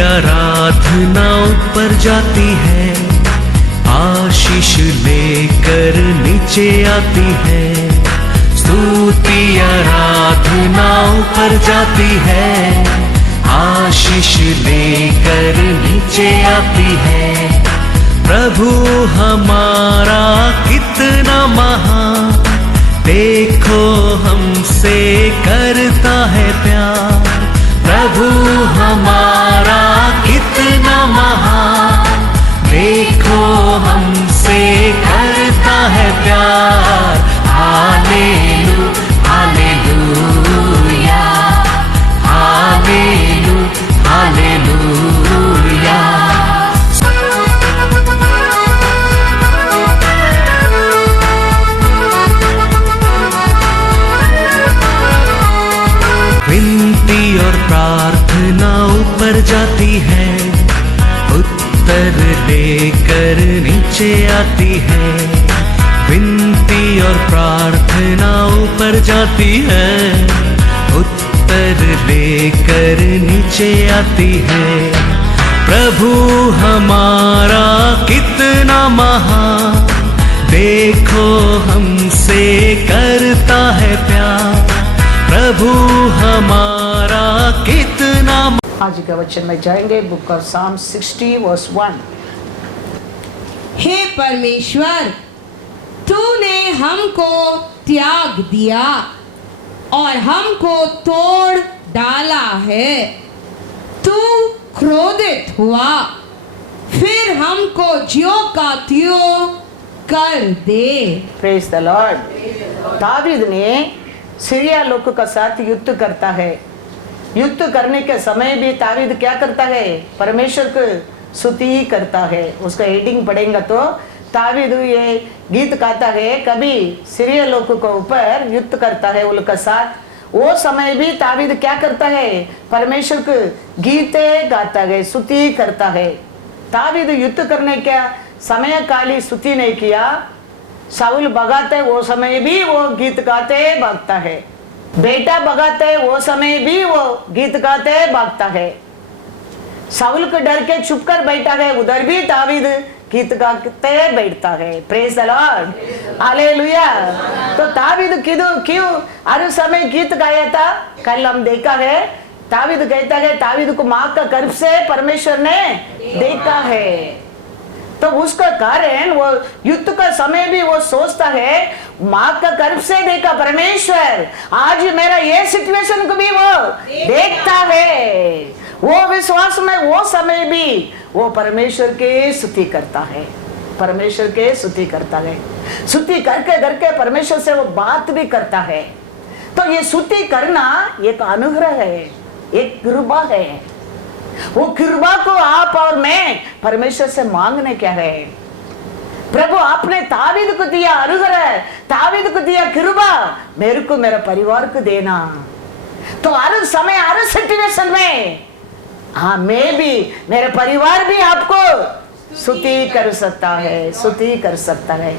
आराधना ऊपर जाती है, आशीष लेकर नीचे आती है। स्तुति आराधना ऊपर जाती है, आशीष लेकर नीचे आती है। प्रभु हमारा कितना महान, देखो हमसे करता है प्यार। प्रभु हमारा कितना महान, देखो हमसे करता है प्यार। हालेलू हालेलूया, हालेलू हालेलूया। विनती और प्रार्थना ऊपर जाती है, उत्तर लेकर नीचे आती है। विनती और प्रार्थना ऊपर जाती है, उत्तर लेकर नीचे आती है। प्रभु हमारा कितना महान, देखो हमसे करता है प्यार। प्रभु हमारा कितना। आज के वचन में जाएंगे, बुक ऑफ साम 60 वर्स 1। हे परमेश्वर, तूने हमको त्याग दिया और हमको तोड़ डाला है। तू क्रोधित हुआ, फिर हमको ज्यों का त्यों कर दे। Praise the Lord. दावीद ने सीरिया लोग का साथ युद्ध करता है। युद्ध करने के समय भी दावीद क्या करता है? परमेश्वर को स्तुति करता है। उसका हेडिंग पढ़ेंगे तो दावीद ये गीत गाता है, कभी सीरिया लोग के ऊपर युद्ध करता है उनका साथ। वो समय भी दावीद क्या करता है? परमेश्वर को गीते गाता है, स्तुति करता है। दावीद युद्ध करने का समय काली स्तुति नहीं किया। शाऊल भगाते वो समय भी वो गीत गाते भागता है। बेटा भगाते वो समय भी वो गीत गाते भागता है। शाऊल को डर के चुप कर बैठा है, उधर भी दावीद गीत गाते बैठता है। Praise the Lord, hallelujah. तो दावीद क्यों हर समय गीत गाया था? कल हम देखा है, दावीद कहता है दावीद को माँ का गर्भ से परमेश्वर ने देखा है। तो उसका कारण वो युद्ध का समय भी वो सोचता है, माँ का गर्भ से देखा परमेश्वर, आज मेरा ये सिचुएशन को भी वो देखता है। वो विश्वास में वो समय भी वो परमेश्वर के स्तुति करता है, परमेश्वर के स्तुति करता है। स्तुति करके परमेश्वर से वो बात भी करता है। तो ये स्तुति करना एक अनुग्रह है, एक कृपा है। वो कृपा को आप और मैं परमेश्वर से मांगने क्या है? प्रभु आपने दावीद को दिया अनुग्रह, दावीद को दिया कृपा, मेरे को मेरा परिवार को देना। तो हर समय हर सिचुएशन में हाँ मैं भी, मेरा परिवार भी आपको स्तुति कर सकता है, स्तुति कर सकता है।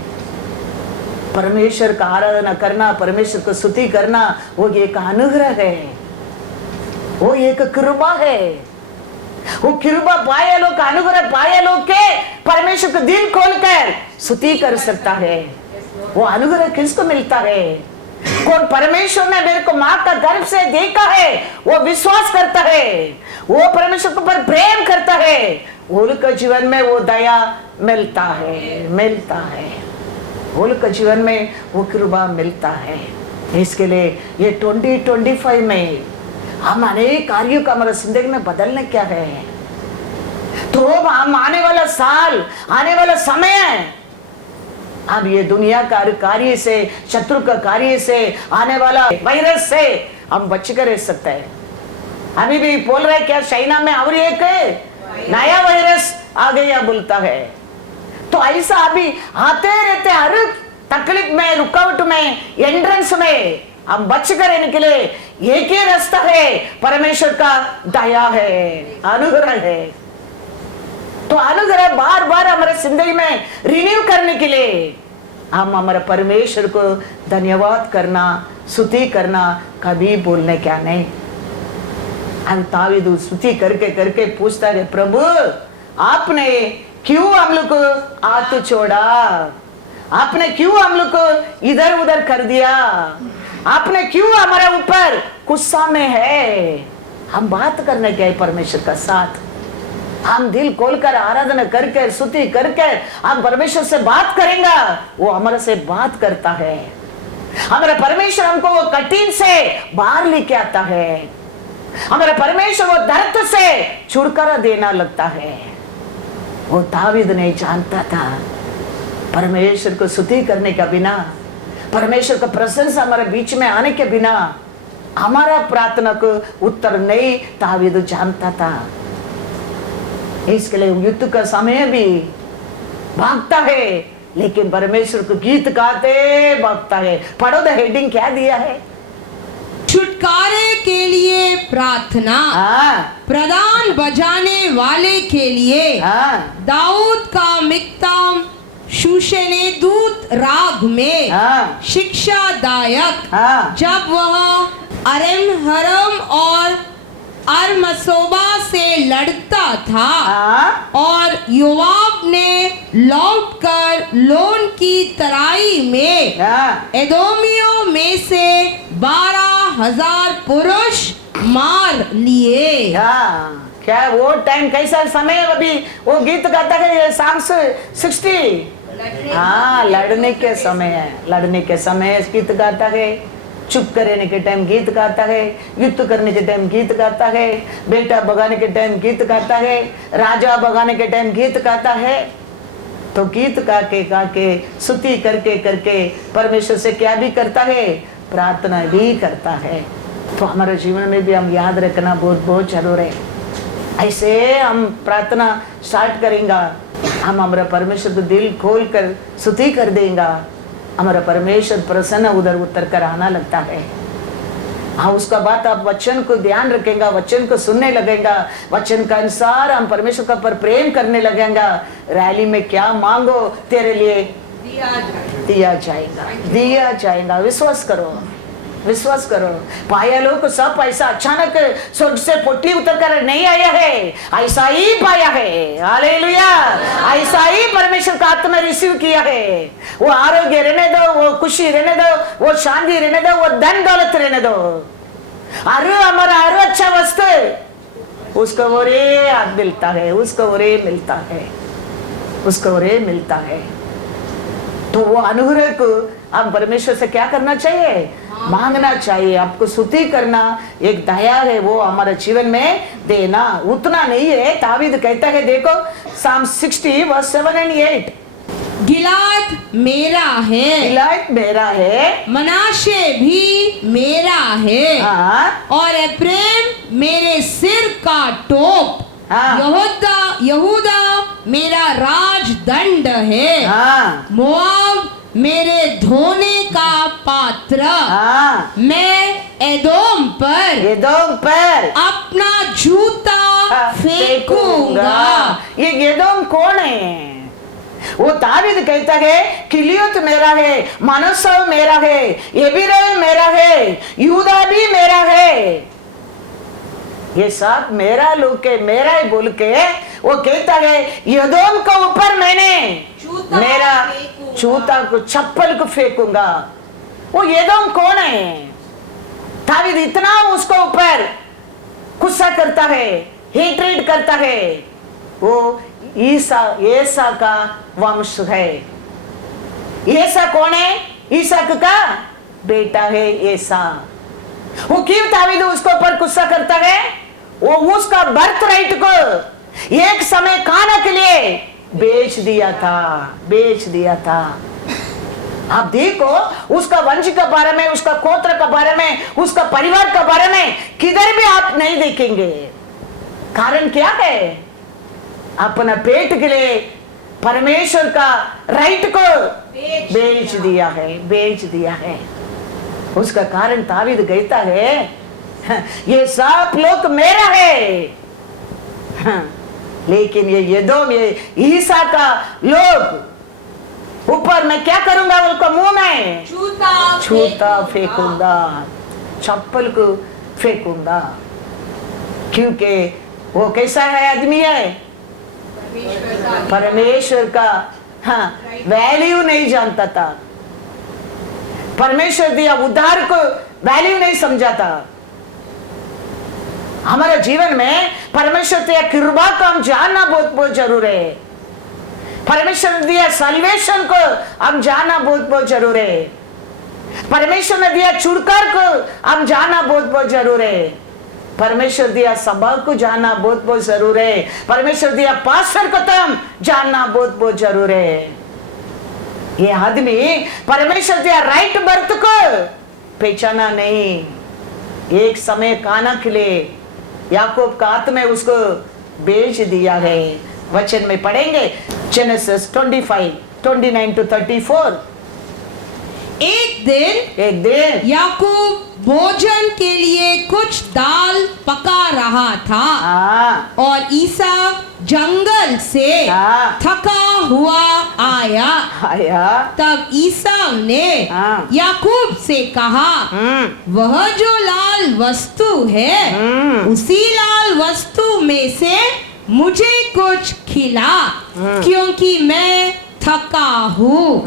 परमेश्वर का आराधना करना, परमेश्वर को स्तुति करना वो एक अनुग्रह है, वो एक कृपा है। वो कृपा पाए लोग, अनुग्रह पाए लोग के परमेश्वर को दिल खोलकर स्तुति कर सकता है। वो अनुग्रह किसको मिलता है? कौन? परमेश्वर ने मेरे को माँ का गर्भ से देखा है, वो विश्वास करता है, वो परमेश्वर के ऊपर प्रेम करता है, उनके जीवन में वो दया मिलता है, मिलता है। उनके जीवन में वो कृपा मिलता है। इसके लिए ये 2025 में हम अनेक कार्यों का हमारे जिंदगी में बदलने क्या है? तो हम आने वाला साल, आने वाला समय, अब ये दुनिया का कार्य से, शत्रु का कार्य से, आने वाला वायरस से हम बच कर रह सकते हैं। अभी भी बोल रहे क्या चाइना में और एक नया वायरस आ गया बोलता है। तो ऐसा अभी आते रहते, हर तकलीफ में, रुकावट में, एंट्रेंस में हम बच कर रहने के लिए एक ही रास्ता है, परमेश्वर का दया है, अनुग्रह है। तो अनुग्रह बार बार हमारे जिंदगी में रिन्यू करने के लिए हम हमारे परमेश्वर को धन्यवाद करना, स्तुति करना कभी भूलने क्या नहीं। हम तावीद स्तुति करके करके पूछता है, प्रभु आपने क्यों हम लोग को हाथ छोड़ा, आपने क्यों हम लोग को इधर उधर कर दिया, आपने क्यों हमारे ऊपर गुस्सा में है। हम बात करने के परमेश्वर का साथ, हम दिल खोलकर आराधना करके स्तुति करके हम परमेश्वर से बात करेंगे, वो हमारे से बात करता है। हमारा परमेश्वर हमको वो कठिन से बाहर लेके आता है, हमारा परमेश्वर वो दर्द से छुटकारा देना लगता है। वो दावीद नहीं जानता था परमेश्वर को स्तुति करने के बिना, परमेश्वर का प्रशंसा हमारे बीच में आने के बिना हमारा प्रार्थना को उत्तर नहीं दावीद जानता था। इसके लिए युद्ध का समय भी भागता है, लेकिन परमेश्वर को गीत गाते भागता है। पढ़ो द हेडिंग क्या दिया है, छुटकारे के लिए प्रार्थना, प्रदान बजाने वाले के लिए, दाऊद का मिक्ताम शूशने दूत राग में शिक्षादायक, जब वह अरम हरम और अरमसोबा से लड़ता था और योआब ने लौटकर लोन की तराई में एदोमियों में से 12,000 पुरुष मार लिए। क्या वो टाइम कैसा समय, अभी वो गीत गाता है साम्स 60, लड़ने के समय है, लड़ने के समय गीत गाता है, चुप करने के टाइम गीत गाता है, युद्ध करने के टाइम गीत गाता है, बेटा भगाने के टाइम गीत गाता है, राजा भगाने के टाइम गीत गाता है। तो गीत गा के स्तुति करके करके परमेश्वर से क्या भी करता है, प्रार्थना भी करता है। तो हमारे जीवन में भी हम याद रखना बहुत बहुत जरूर है। ऐसे हम प्रार्थना स्टार्ट करेंगे, हम हमारा परमेश्वर को दिल खोल कर स्तुति कर देंगे, हमारा परमेश्वर प्रसन्न उधर उतर कर आना लगता है। हाँ, उसका बाद आप वचन को ध्यान रखेंगे, वचन को सुनने लगेगा, वचन का अनुसार हम परमेश्वर का पर प्रेम करने लगेंगे। रैली में क्या मांगो तेरे लिए दिया जाएगा। विश्वास करो, विश्वास करो। पाया लोग सब पैसा अचानक स्वर्ग से पोटली उतर कर नहीं आया है, ऐसा ही पाया है। हालेलुया, ऐसा ही परमेश्वर का आत्मा रिसीव किया है। वो आरोग्य रहने दो, वो खुशी रहने दो, वो शांति रहने दो, वो धन दौलत रहने दो, हमारा हर अच्छा वस्तु उसको वरे आज मिलता है, उसको वरे मिलता है, उसको वरे मिलता है। तो वो अनुग्रह को आप परमेश्वर से क्या करना चाहिए, मांगना चाहिए। आपको स्तुति करना एक दया है, वो हमारे जीवन में देना उतना नहीं है। दावीद कहता है, देखो साम 60 वर्स 7 and 8, गिलाद मेरा है, गिलाद मेरा है, मनाशे भी मेरा है, और एप्रेम मेरे सिर का टोप, यहूदा मेरा राजदंड है, मोआब मेरे धोने का पात्र, मैं एदोम पर अपना जूता फेंकूंगा। ये एदोम कौन है? वो दावीद कहता है, किलियत मेरा है, मनस्सा मेरा है, एबिरेल मेरा है, यहूदा भी मेरा है। ये सब मेरा लोग के मेरा ही बोल के वो कहता है, एदोम के ऊपर मैंने मेरा जूता को चप्पल को फेंकूंगा। वो एदोम कौन है? दावीद इतना उसको ऊपर गुस्सा करता है, हेट्रेड करता है। वो ईसा का वंश है। ईसा कौन है? ईसाक का बेटा है ईसा। वो क्यों दावीद उसको ऊपर गुस्सा करता है? वो उसका बर्थ राइट को एक समय खाने के लिए बेच दिया था। आप देखो उसका वंश के बारे में, उसका गोत्र के बारे में, उसका परिवार के बारे में किधर भी आप नहीं देखेंगे। कारण क्या है? अपना पेट के लिए परमेश्वर का राइट को बेच दिया है। उसका कारण दावीद कहता है, ये सब लोग मेरा है, लेकिन ये एदोम, ये ईसा का लोग ऊपर मैं क्या करूंगा? उनको मुंह में जूता फेंकूंगा, चप्पल को फेंकूंगा। क्योंकि वो कैसा है आदमी है, परमेश्वर का वैल्यू नहीं जानता था, परमेश्वर दिया उद्धार को वैल्यू नहीं समझा था। हमारे जीवन में परमेश्वर दिया कृपा को हम जानना बहुत बहुत जरूर है, परमेश्वर दिया सल्वेशन को हम जानना बहुत बहुत जरूर है, परमेश्वर ने दिया छुटकारा को हम जानना बहुत बहुत जरूर है, परमेश्वर दिया सभा को जानना बहुत बहुत जरूर है, परमेश्वर दिया पास्टर को तो हम जानना बहुत बहुत जरूर है। ये आदमी परमेश्वर दिया राइट बर्थ को पहचाना नहीं। एक समय खाना के लिए याकूब का हाथ में उसको बेच दिया है। वचन में पढ़ेंगे जेनेसिस 25:29-34। एक दिन याकूब भोजन के लिए कुछ दाल पका रहा था और ईसा जंगल से थका हुआ आया। तब ईसा ने याकूब से कहा, वह जो लाल वस्तु है उसी लाल वस्तु में से मुझे कुछ खिला, क्योंकि मैं थका हूँ।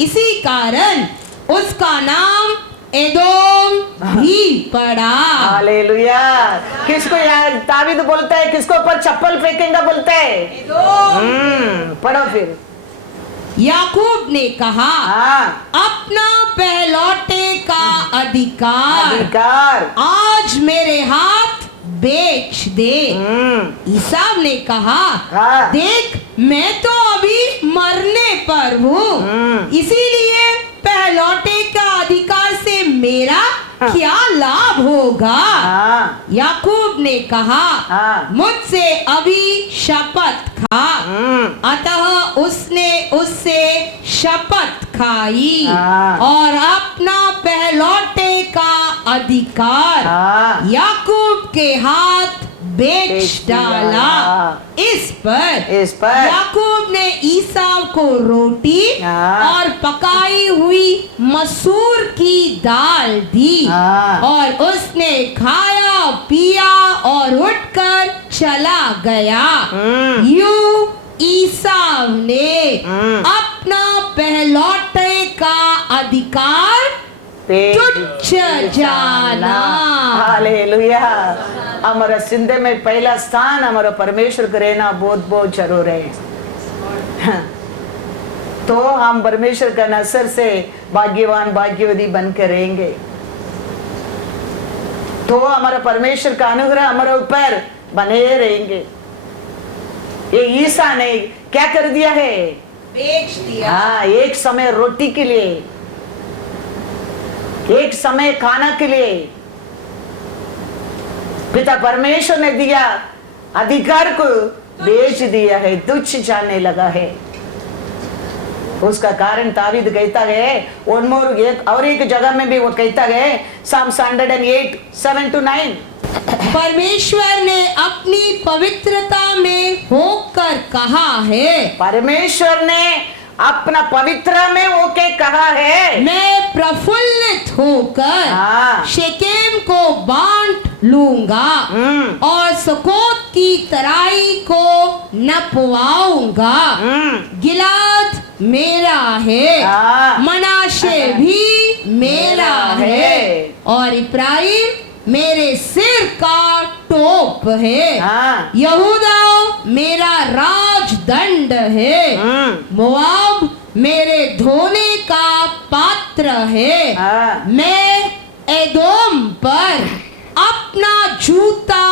इसी कारण उसका नाम एदोम भी पड़ा। हालेलुया। किसको यार दावीद बोलता है, किसको ऊपर चप्पल फेंकेगा बोलता है? पढ़ो फिर। याकूब ने कहा, अपना पहलौठे का अधिकार आज मेरे हाथ बेच दे। ईसाव ने कहा, देख मैं तो अभी मरने पर हूँ, इसीलिए पहलौठे का अधिकार से मेरा क्या लाभ होगा? याकूब ने कहा, मुझसे अभी शपथ खा। अतः उसने उससे शपथ खाई और अपना पहलौठे का अधिकार याकूब के हाथ बेच डाला। इस पर याकूब ने ईसाव को रोटी और पकाई हुई मसूर की दाल दी और उसने खाया पिया और उठकर चला गया। यूं ईसाव ने अपना पहलौठे का अधिकार तुच्छ जाना। हालेलुया। हमारा जिंदगी में पहला स्थान हमारा परमेश्वर को रहना बहुत बहुत जरूर है। तो हम परमेश्वर का नजर से भाग्यवान भाग्यवती बनकर रहेंगे। तो हमारा परमेश्वर का अनुग्रह हमारे ऊपर बने रहेंगे। ये ईसा ने क्या कर दिया है? बेच दिया। एक समय रोटी के लिए, एक समय खाना के लिए पिता परमेश्वर ने दिया अधिकार को बेच दिया है, तुच्छ जानने लगा है। उसका कारण दावीद कहता है, और एक जगह में भी वो कहता है, Psalms 108:7-9। परमेश्वर ने अपनी पवित्रता में होकर कहा है, परमेश्वर ने अपना पवित्र में होके कहा है, मैं प्रफुल्लित होकर शेकेम को बांट लूंगा और सुकोत की तराई को नपवाऊंगा। गिलाद मेरा है, मनाशे भी मेरा है और इब्राहिम मेरे सिर का टोप है। यहूदा मेरा राजदंड है, मोआब मेरे धोने का पात्र है। मैं एदोम पर अपना जूता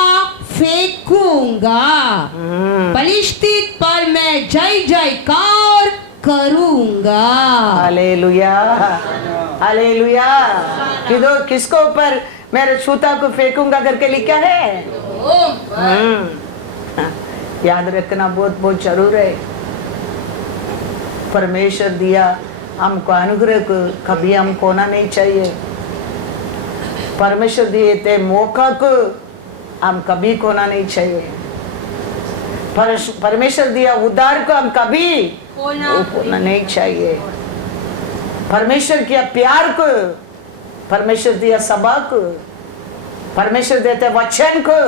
फेंकूंगा, पलिश्तीन पर मैं जय जयकार करूंगा। Hallelujah, hallelujah. किसको ऊपर मेरे जूता को फेंकूंगा करके लिखा है? याद रखना बहुत बहुत जरूर है। परमेश्वर दिया हमको अनुग्रह को कभी हम खोना नहीं चाहिए। परमेश्वर दिए थे मौका को हम कभी खोना नहीं चाहिए। परमेश्वर दिया उद्धार को हम कभी खोना नहीं चाहिए। परमेश्वर किया प्यार को, परमेश्वर दिया सभा को, परमेश्वर देते वचन को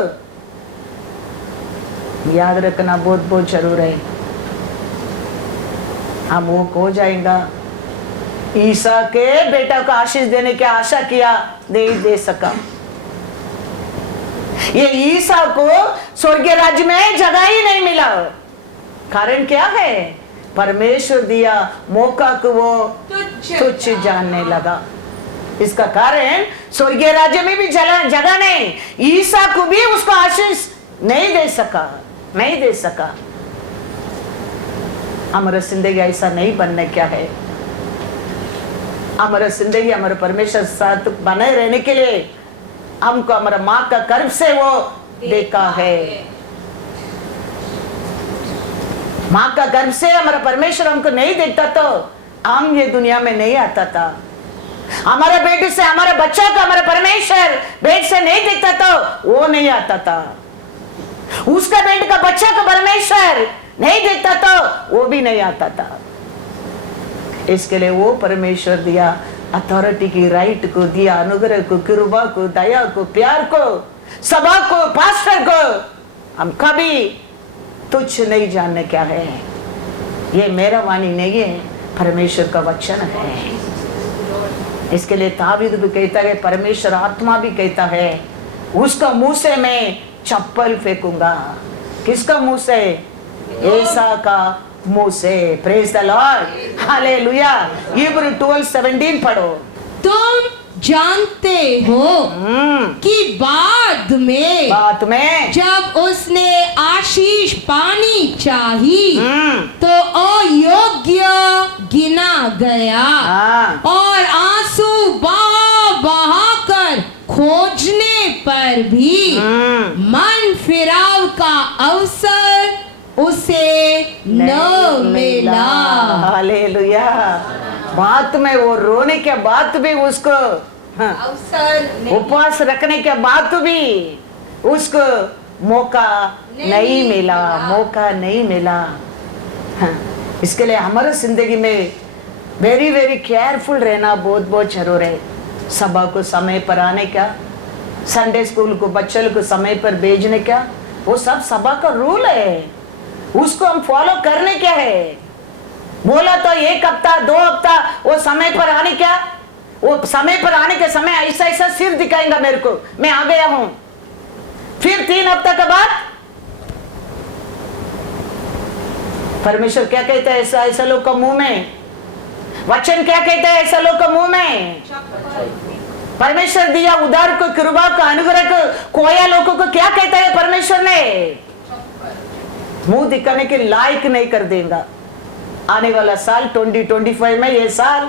याद रखना बहुत बहुत जरूर है। हम वो खो जाएगा। ईसा के बेटा को आशीष देने की आशा किया, नहीं दे सका। ये ईसा को स्वर्गीय राज्य में जगह ही नहीं मिला। कारण क्या है? परमेश्वर दिया मौका को वो तुच्छ जानने लगा। इसका कारण स्वर्गीय राज्य में भी जगह नहीं, ईसा को भी उसको आशीष नहीं दे सका, नहीं दे सका। हमारा जिंदगी ऐसा नहीं बनने क्या है? हमारा जिंदगी हमारे परमेश्वर साथ बने रहने के लिए हमको हमारा माँ का गर्भ से वो देखा है। माँ का गर्भ से हमारा परमेश्वर हमको नहीं देखता तो हम ये दुनिया में नहीं आता था। हमारा बेटे से हमारा बच्चा को हमारा परमेश्वर बेट से नहीं देखता तो वो नहीं आता था। उसका बेटे का बच्चा को परमेश्वर नहीं देखता तो वो भी नहीं आता था। इसके लिए वो परमेश्वर दिया अथॉरिटी की, राइट को दिया, अनुग्रह को, कृपा को, दया को, प्यार को, सभा को, पास्टर को। हम कभी तुच्छ नहीं जानने क्या है। ये मेरा वाणी नहीं है, परमेश्वर का वचन है। इसके लिए दाऊद भी कहता है, परमेश्वर आत्मा भी कहता है, उसका मुंह से मैं चप्पल फेंकूंगा। किसका मुंह से? ईसा का मुंह से। Praise the Lord, hallelujah. इब्री 12:17 पढ़ो। तुम जानते हो कि बाद में जब उसने आशीष पानी चाही तो अयोग्य गिना गया और आंसू बहाकर खोजने पर भी मन फिराव का अवसर उसे न मिला। हालेलुया। बात में वो रोने के बाद भी उसको उपवास रखने के बाद भी उसको मौका नहीं मिला, मौका नहीं मिला। इसके लिए हमारे जिंदगी में वेरी वेरी केयरफुल रहना बहुत बहुत जरूर है। सभा को समय पर आने का, संडे स्कूल को बच्चों को समय पर भेजने का, वो सब सभा का रूल है। उसको हम फॉलो करने क्या है? बोला तो 1 हफ्ता 2 हफ्ता वो समय पर आने क्या, वो समय पर आने के समय ऐसा ऐसा सिर दिखाएगा मेरे को, मैं आ गया हूं। फिर 3 हफ्ता के बाद परमेश्वर क्या कहता है ऐसा ऐसा लोग का मुंह में? वचन क्या कहता है ऐसा लोग का मुंह में? परमेश्वर दिया उदार को, कृपा को, अनुग्रह को खोया लोगों को क्या कहता है परमेश्वर ने? मुंह दिखाने के लायक नहीं कर देगा। आने वाला साल 2025 में, ये साल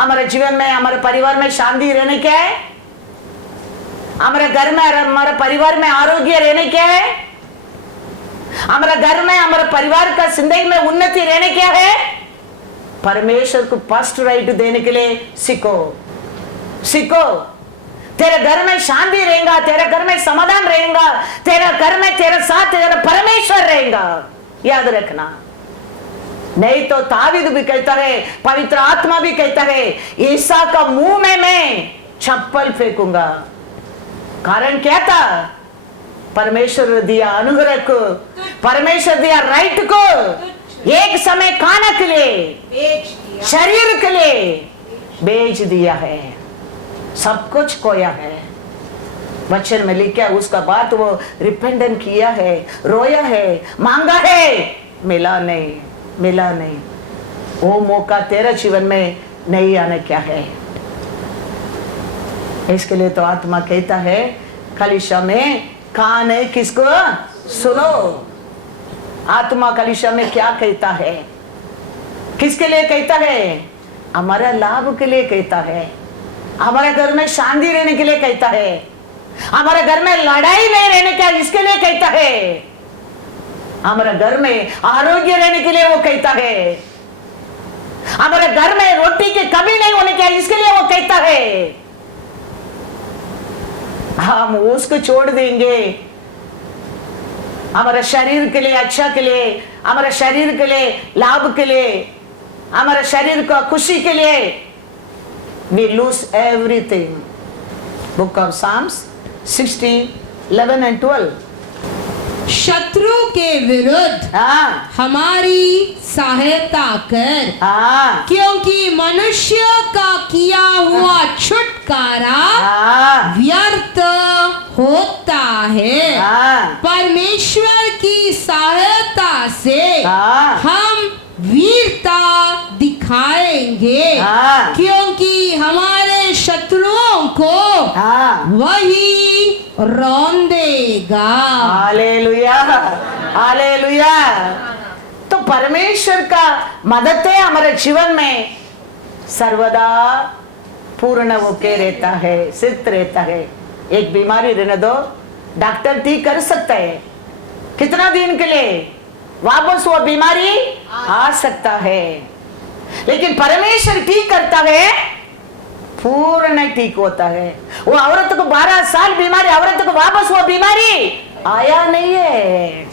हमारे जीवन में, हमारे परिवार में शांति रहने क्या है? हमारे घर में, हमारे परिवार में आरोग्य रहने क्या है? हमारे घर में, हमारे परिवार का जिंदगी में उन्नति रहने क्या है? परमेश्वर को फर्स्ट राइट देने के लिए सीखो, सीखो। तेरे घर में शांति रहेगा, तेरे घर में समाधान रहेगा, तेरे घर में तेरे साथ तेरा परमेश्वर रहेगा। याद रखना। नहीं तो दाऊद भी कहता है, पवित्र आत्मा भी कहता है, ईसा का मुंह में मैं चप्पल फेंकूंगा। कारण क्या था? परमेश्वर दिया अनुग्रह को, परमेश्वर दिया राइट को, एक समय खाना के लिए, शरीर के लिए बेच दिया है, सब कुछ खोया है। वचन में लिखा, उसका बाद वो रिपेंडेंट किया है, रोया है, मांगा है, मिला नहीं, मिला नहीं। वो मौका तेरा जीवन में नहीं आने क्या है? इसके लिए तो आत्मा कहता है, कलीसिया में कान है किसको सुनो। आत्मा कलीसिया में क्या कहता है? किसके लिए कहता है? हमारा लाभ के लिए कहता है, हमारे घर में शांति रहने के लिए कहता है, हमारे घर में लड़ाई नहीं रहने का इसके लिए कहता है, हमारे घर में आरोग्य रहने के लिए वो कहता है, हमारे घर में रोटी की कमी नहीं होने का इसके लिए वो कहता है। हम उसको छोड़ देंगे हमारे शरीर के लिए, अच्छा के लिए, हमारे शरीर के लिए, लाभ के लिए, हमारे शरीर का खुशी के लिए। We lose everything. Book of Psalms 60:11 and 12. शत्रु के विरुद्ध हाँ हमारी सहायता कर, हाँ क्योंकि मनुष्य का किया हुआ छुटकारा हाँ व्यर्थ होता है। हाँ परमेश्वर की सहायता से हाँ हम वीरता दिखाएंगे, हाँ क्योंकि हमारे शत्रुओं को हाँ वही रौंदेगा। Hallelujah hallelujah. तो परमेश्वर का मदद है हमारे जीवन में सर्वदा पूर्ण होके रहता है, सिद्ध रहता है। एक बीमारी रहने दो, डॉक्टर ठीक कर सकता है, कितना दिन के लिए वापस वो बीमारी आ सकता है, लेकिन परमेश्वर ठीक करता है, पूर्ण ठीक होता है। वो औरत को 12 साल बीमारी, औरत को वापस वो बीमारी आया नहीं है।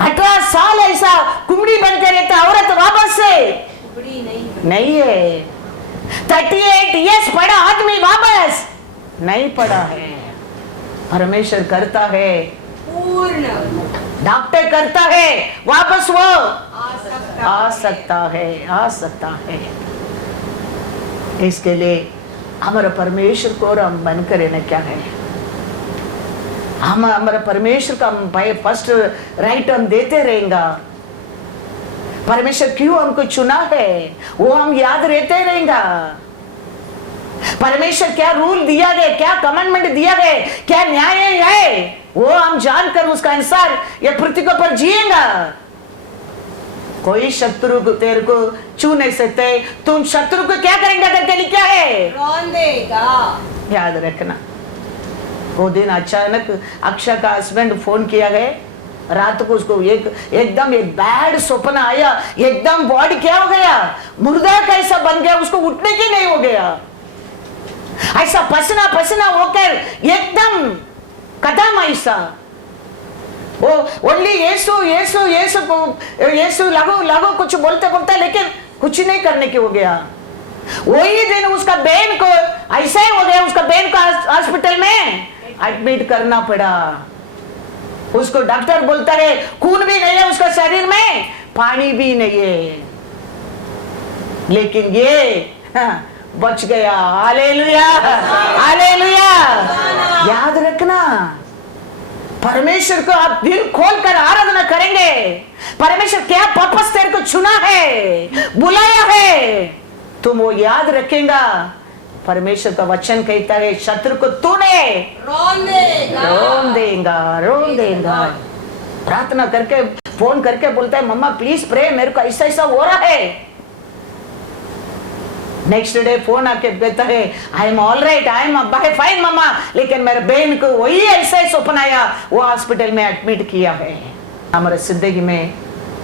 18 साल ऐसा कुमड़ी बनकर रहता, औरत वापस से नहीं है। 38 इयर्स पड़ा आदमी वापस नहीं पड़ा है। परमेश्वर करता है, पूर्ण डॉक्टर करता है, वापस वो आ सकता है, आ सकता है। इसके लिए हमारा परमेश्वर को और हम बनकर रहना क्या है, हम हमारा परमेश्वर का फर्स्ट राइट हम देते रहेंगे। परमेश्वर क्यों हमको चुना है वो हम याद रहते रहेंगे। परमेश्वर क्या रूल दिया गया, क्या कमांडमेंट दिया गया, क्या न्याय है, वो हम जानकर उसका अनुसार ये पृथ्वी के ऊपर जिएगा। कोई शत्रु को तेरे को छू नहीं सकते, तुम शत्रु को क्या करेंगे करके लिखा है, रौंदेगा। याद रखना। वो दिन अचानक अक्षय का हस्बैंड फोन किया है, रात को उसको एकदम एक बैड सपना आया, एकदम बॉडी क्या हो गया, मुर्दा कैसा बन गया, उसको उठने की नहीं हो गया, ऐसा पसीना पसीना होकर एकदम कदम ऐसा। वो ओनली यीशु यीशु यीशु यीशु लगो लगो कुछ बोलते बोलते, लेकिन कुछ नहीं करने की हो गया। वही दिन उसका बहन को ऐसा ही हो गया, उसका बहन को हॉस्पिटल में एडमिट करना पड़ा। उसको डॉक्टर बोलता है खून भी नहीं है उसका शरीर में, पानी भी नहीं है, लेकिन ये बच गया। Hallelujah hallelujah. याद रखना, परमेश्वर को आप दिल खोलकर आराधना करेंगे। परमेश्वर क्या पर्पस तेरे को चुना है, बुलाया है, तुम वो याद रखेगा। परमेश्वर का वचन कहता है शत्रु को तूने रोन देगा। प्रार्थना करके फोन करके बोलता है मम्मा प्लीज प्रे, मेरे को ऐसा ऐसा हो रहा है। नेक्स्ट डे फोन आके कहता है I am all right, I am fine मम्मा, लेकिन मेरे बहन को वही ऐसा ही सपना आया, वो हॉस्पिटल में एडमिट किया है। हमारे जिंदगी में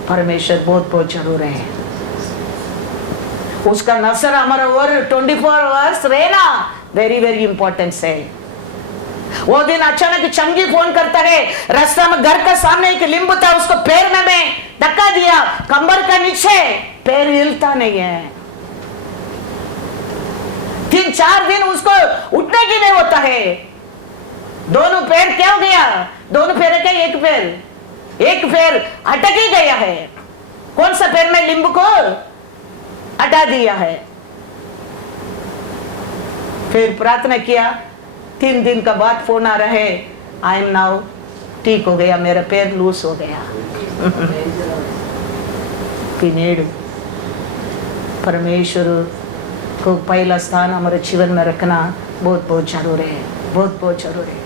परमेश्वर बहुत बहुत जरूर है, उसका नजर हमारा और 24 आवर्स रहना वेरी वेरी इंपॉर्टेंट है। वो दिन अचानक चंगी फोन करता है, रास्ता में घर का सामने एक नींबू था, उसको पैर में मैं धक्का दिया, कंबर का नीचे पैर हिलता नहीं है। 3-4 दिन उसको उठने की नहीं होता है। दोनों पैर क्या हो गया, दोनों पैर क्या, एक पैर अटक ही गया है। कौन सा पैर में नींबू को हटा दिया है। फिर प्रार्थना किया, 3 दिन का बाद फोन आ रहा है आई एम नाउ ठीक हो गया, मेरा पैर लूज हो गया। परमेश्वर को पहला स्थान हमारे जीवन में रखना बहुत बहुत जरूर है, बहुत बहुत जरूर है।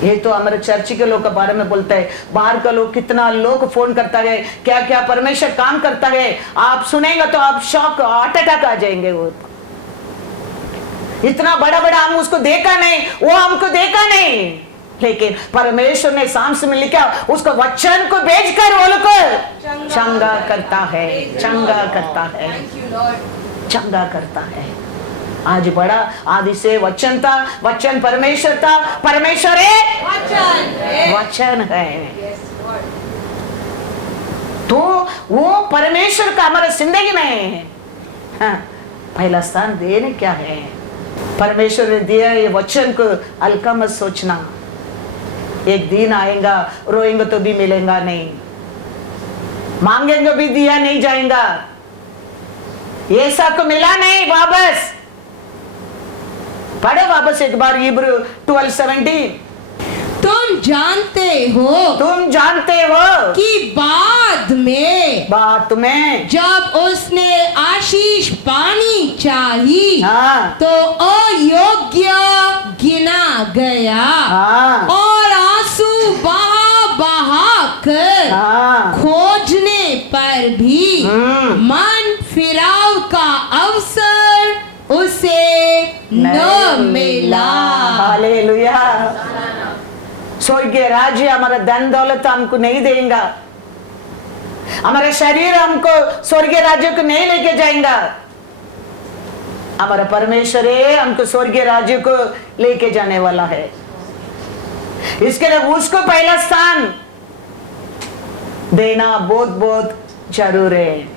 ये तो हमारे चर्च के लोग के बारे में बोलता है, बाहर का लोग कितना लोग फोन करता है, क्या क्या परमेश्वर काम करता है, आप सुनेंगे तो आप शॉक हार्ट अटैक आ जाएंगे। वो इतना बड़ा बड़ा हम उसको देखा नहीं, वो हमको देखा नहीं, लेकिन परमेश्वर ने साम्स में लिखा उसको वचन को भेजकर वो लोग को चंगा करता है, चंगा करता है, चंगा करता है। आज बड़ा आदि से वचन था, वचन परमेश्वर था, परमेश्वर है वचन है। तो वो परमेश्वर का हमारे जिंदगी में पहला स्थान देने क्या है। परमेश्वर ने दिया ये वचन को हल्का मत सोचना, एक दिन आएगा, रोएंगे तो भी मिलेगा नहीं, मांगेंगे भी दिया नहीं जाएगा, ये सब मिला नहीं वापस। पढ़ो वापस एक बार इब्रू 12:17। तुम जानते हो कि बाद में जब उसने आशीष पानी चाही हाँ, तो अयोग्य गिना गया हाँ, और आंसू बहा कर हाँ, खोजने पर भी मन फिराव का अवसर उसे न मिला। हालेलुया। स्वर्गीय राज्य हमारा धन दौलत हमको नहीं देगा, हमारा शरीर हमको स्वर्गीय राज्य को नहीं लेके जाएगा। हमारा परमेश्वर हमको स्वर्गीय राज्य को लेके जाने वाला है। इसके लिए उसको पहला स्थान देना बहुत बहुत जरूर है।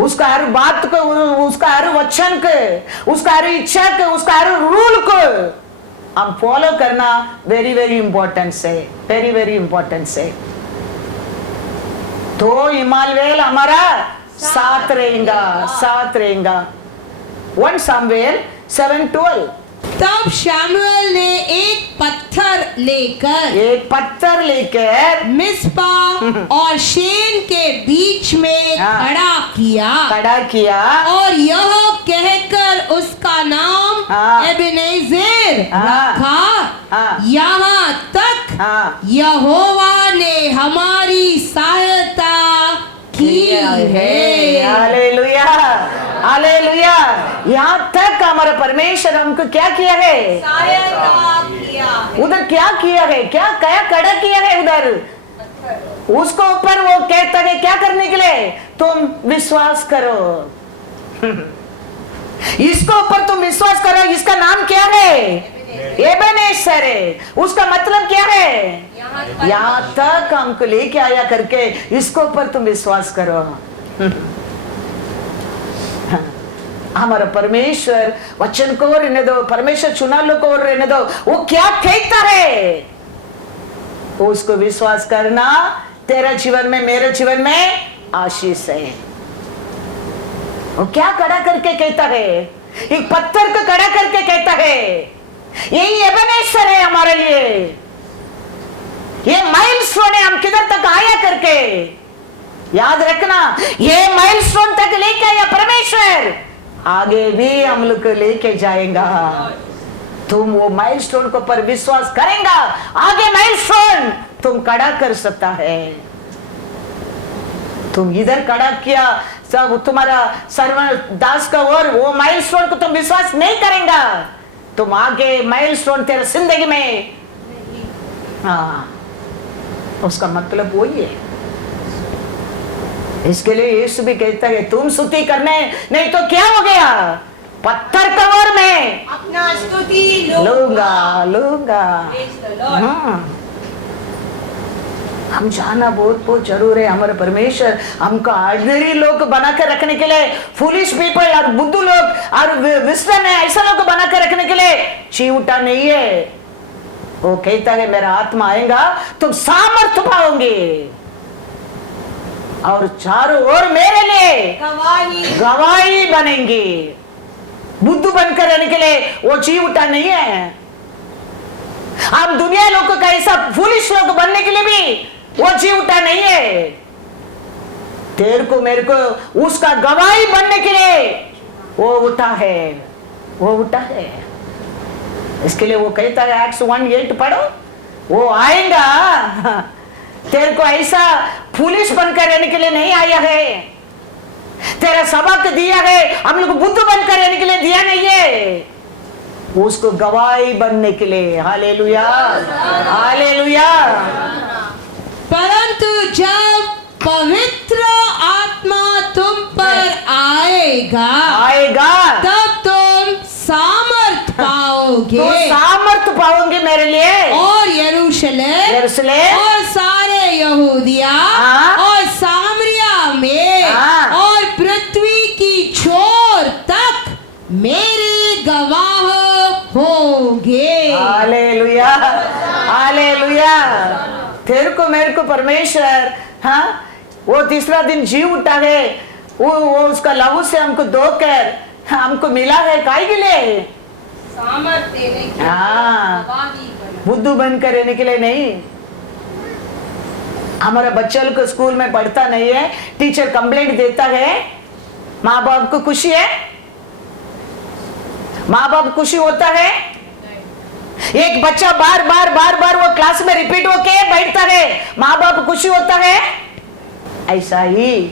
उसका हर बात को, उसका हर वचन को, उसका हर इच्छा को, उसका हर रूल को हम फॉलो करना वेरी वेरी इंपॉर्टेंट है, वेरी वेरी इंपॉर्टेंट है। तो इमानुएल हमारा साथ रहेगा। 1 सामुएल 7:12। तब शमूएल ने एक पत्थर लेकर मिस्पा और शेन के बीच में हाँ, खड़ा किया और यह कहकर उसका नाम हाँ, एबेनेजेर हाँ, रखा, हाँ, यहाँ तक हाँ, यहोवा ने हमारी सहायता की है। Hallelujah, hallelujah. यहाँ तक हमारा परमेश्वर हमको क्या किया है? सहायता किया। उधर क्या किया है? क्या खड़ा किया है उधर? उसको ऊपर वो कहता है क्या करने के लिए? तुम विश्वास करो। इसको ऊपर तुम विश्वास करो। इसका नाम क्या है? एबेनेजर है। उसका मतलब क्या है? यहाँ तक हमको लेके आया करके इसको ऊपर तुम विश्वास करो। हमारा परमेश्वर वचन को रहने दो, परमेश्वर चुना लो को रहने दो। वो क्या कहता है उसको विश्वास करना तेरा जीवन में, मेरे जीवन में आशीष है। वो क्या खड़ा करके कहता है? एक पत्थर को खड़ा करके कहता है यही एबेनेजर है हमारे लिए। ये माइलस्टोन है, हम किधर तक आया करके याद रखना। ये माइलस्टोन तक लेके आया परमेश्वर, आगे भी हम लोग को लेके जाएगा। तुम वो माइलस्टोन को पर विश्वास करेंगा, आगे माइलस्टोन तुम खड़ा कर सकता है। तुम इधर खड़ा किया सब तुम्हारा सर्व दास का, और वो माइलस्टोन को तुम विश्वास नहीं करेंगा, तुम आगे माइलस्टोन तेरे जिंदगी में, हाँ, उसका मतलब वही है। इसके लिए यीशु भी कहता है तुम स्तुति करने नहीं तो क्या हो गया? पत्थर कवर में अपना स्तुति लूंगा। हम जाना बहुत बहुत जरूर है। हमारे परमेश्वर हमको ऑर्डिनरी लोग बनाकर रखने के लिए, फूलिश पीपल और बुद्धू लोग और विस्डम है ऐसा लोग बनाकर रखने के लिए चीवटा नहीं है। वो कहता है मेरा आत्मा आएगा तुम सामर्थ पाओगे और चारों ओर मेरे लिए गवाही बनेंगे। बुद्धू बनकर रहने के लिए वो चीवटा नहीं है। हम दुनिया लोगों का ऐसा फूलिश लोग बनने के लिए भी वो जीवटा नहीं है। तेरे को मेरे को उसका गवाही बनने के लिए वो उठा है। इसके लिए वो कहता है एक्ट्स 1:8 पढ़ो, वो आएगा तेरे को ऐसा फूलिश बनकर रहने के लिए नहीं आया है। तेरा सबक दिया है, हम लोग बुद्ध बनकर रहने के लिए दिया नहीं है, उसको गवाही बनने के लिए। Hallelujah, hallelujah. परंतु जब पवित्र आत्मा तुम पर आएगा तब तुम सामर्थ पाओगे। तो सामर्थ पाओगे मेरे लिए। और यरूशलेम और सारे यहूदिया और सामरिया में और पृथ्वी की छोर तक मेरे गवाह होगे। Hallelujah, hallelujah. तेरे को मेरे को परमेश्वर, हाँ, वो तीसरा दिन जी उठा है, वो उसका लहू से हमको धोकर हमको मिला है, काय के लिए? सामर्थ देने के लिए, हाँ, गवाही करने। बुद्धू बनकर रहने के लिए नहीं। हमारा बच्चा को स्कूल में पढ़ता नहीं है, टीचर कंप्लेंट देता है, माँ बाप को खुशी है? माँ बाप खुशी होता है? एक बच्चा बार बार वो क्लास में रिपीट होके बैठता है, माँ बाप खुशी होता है? ऐसा ही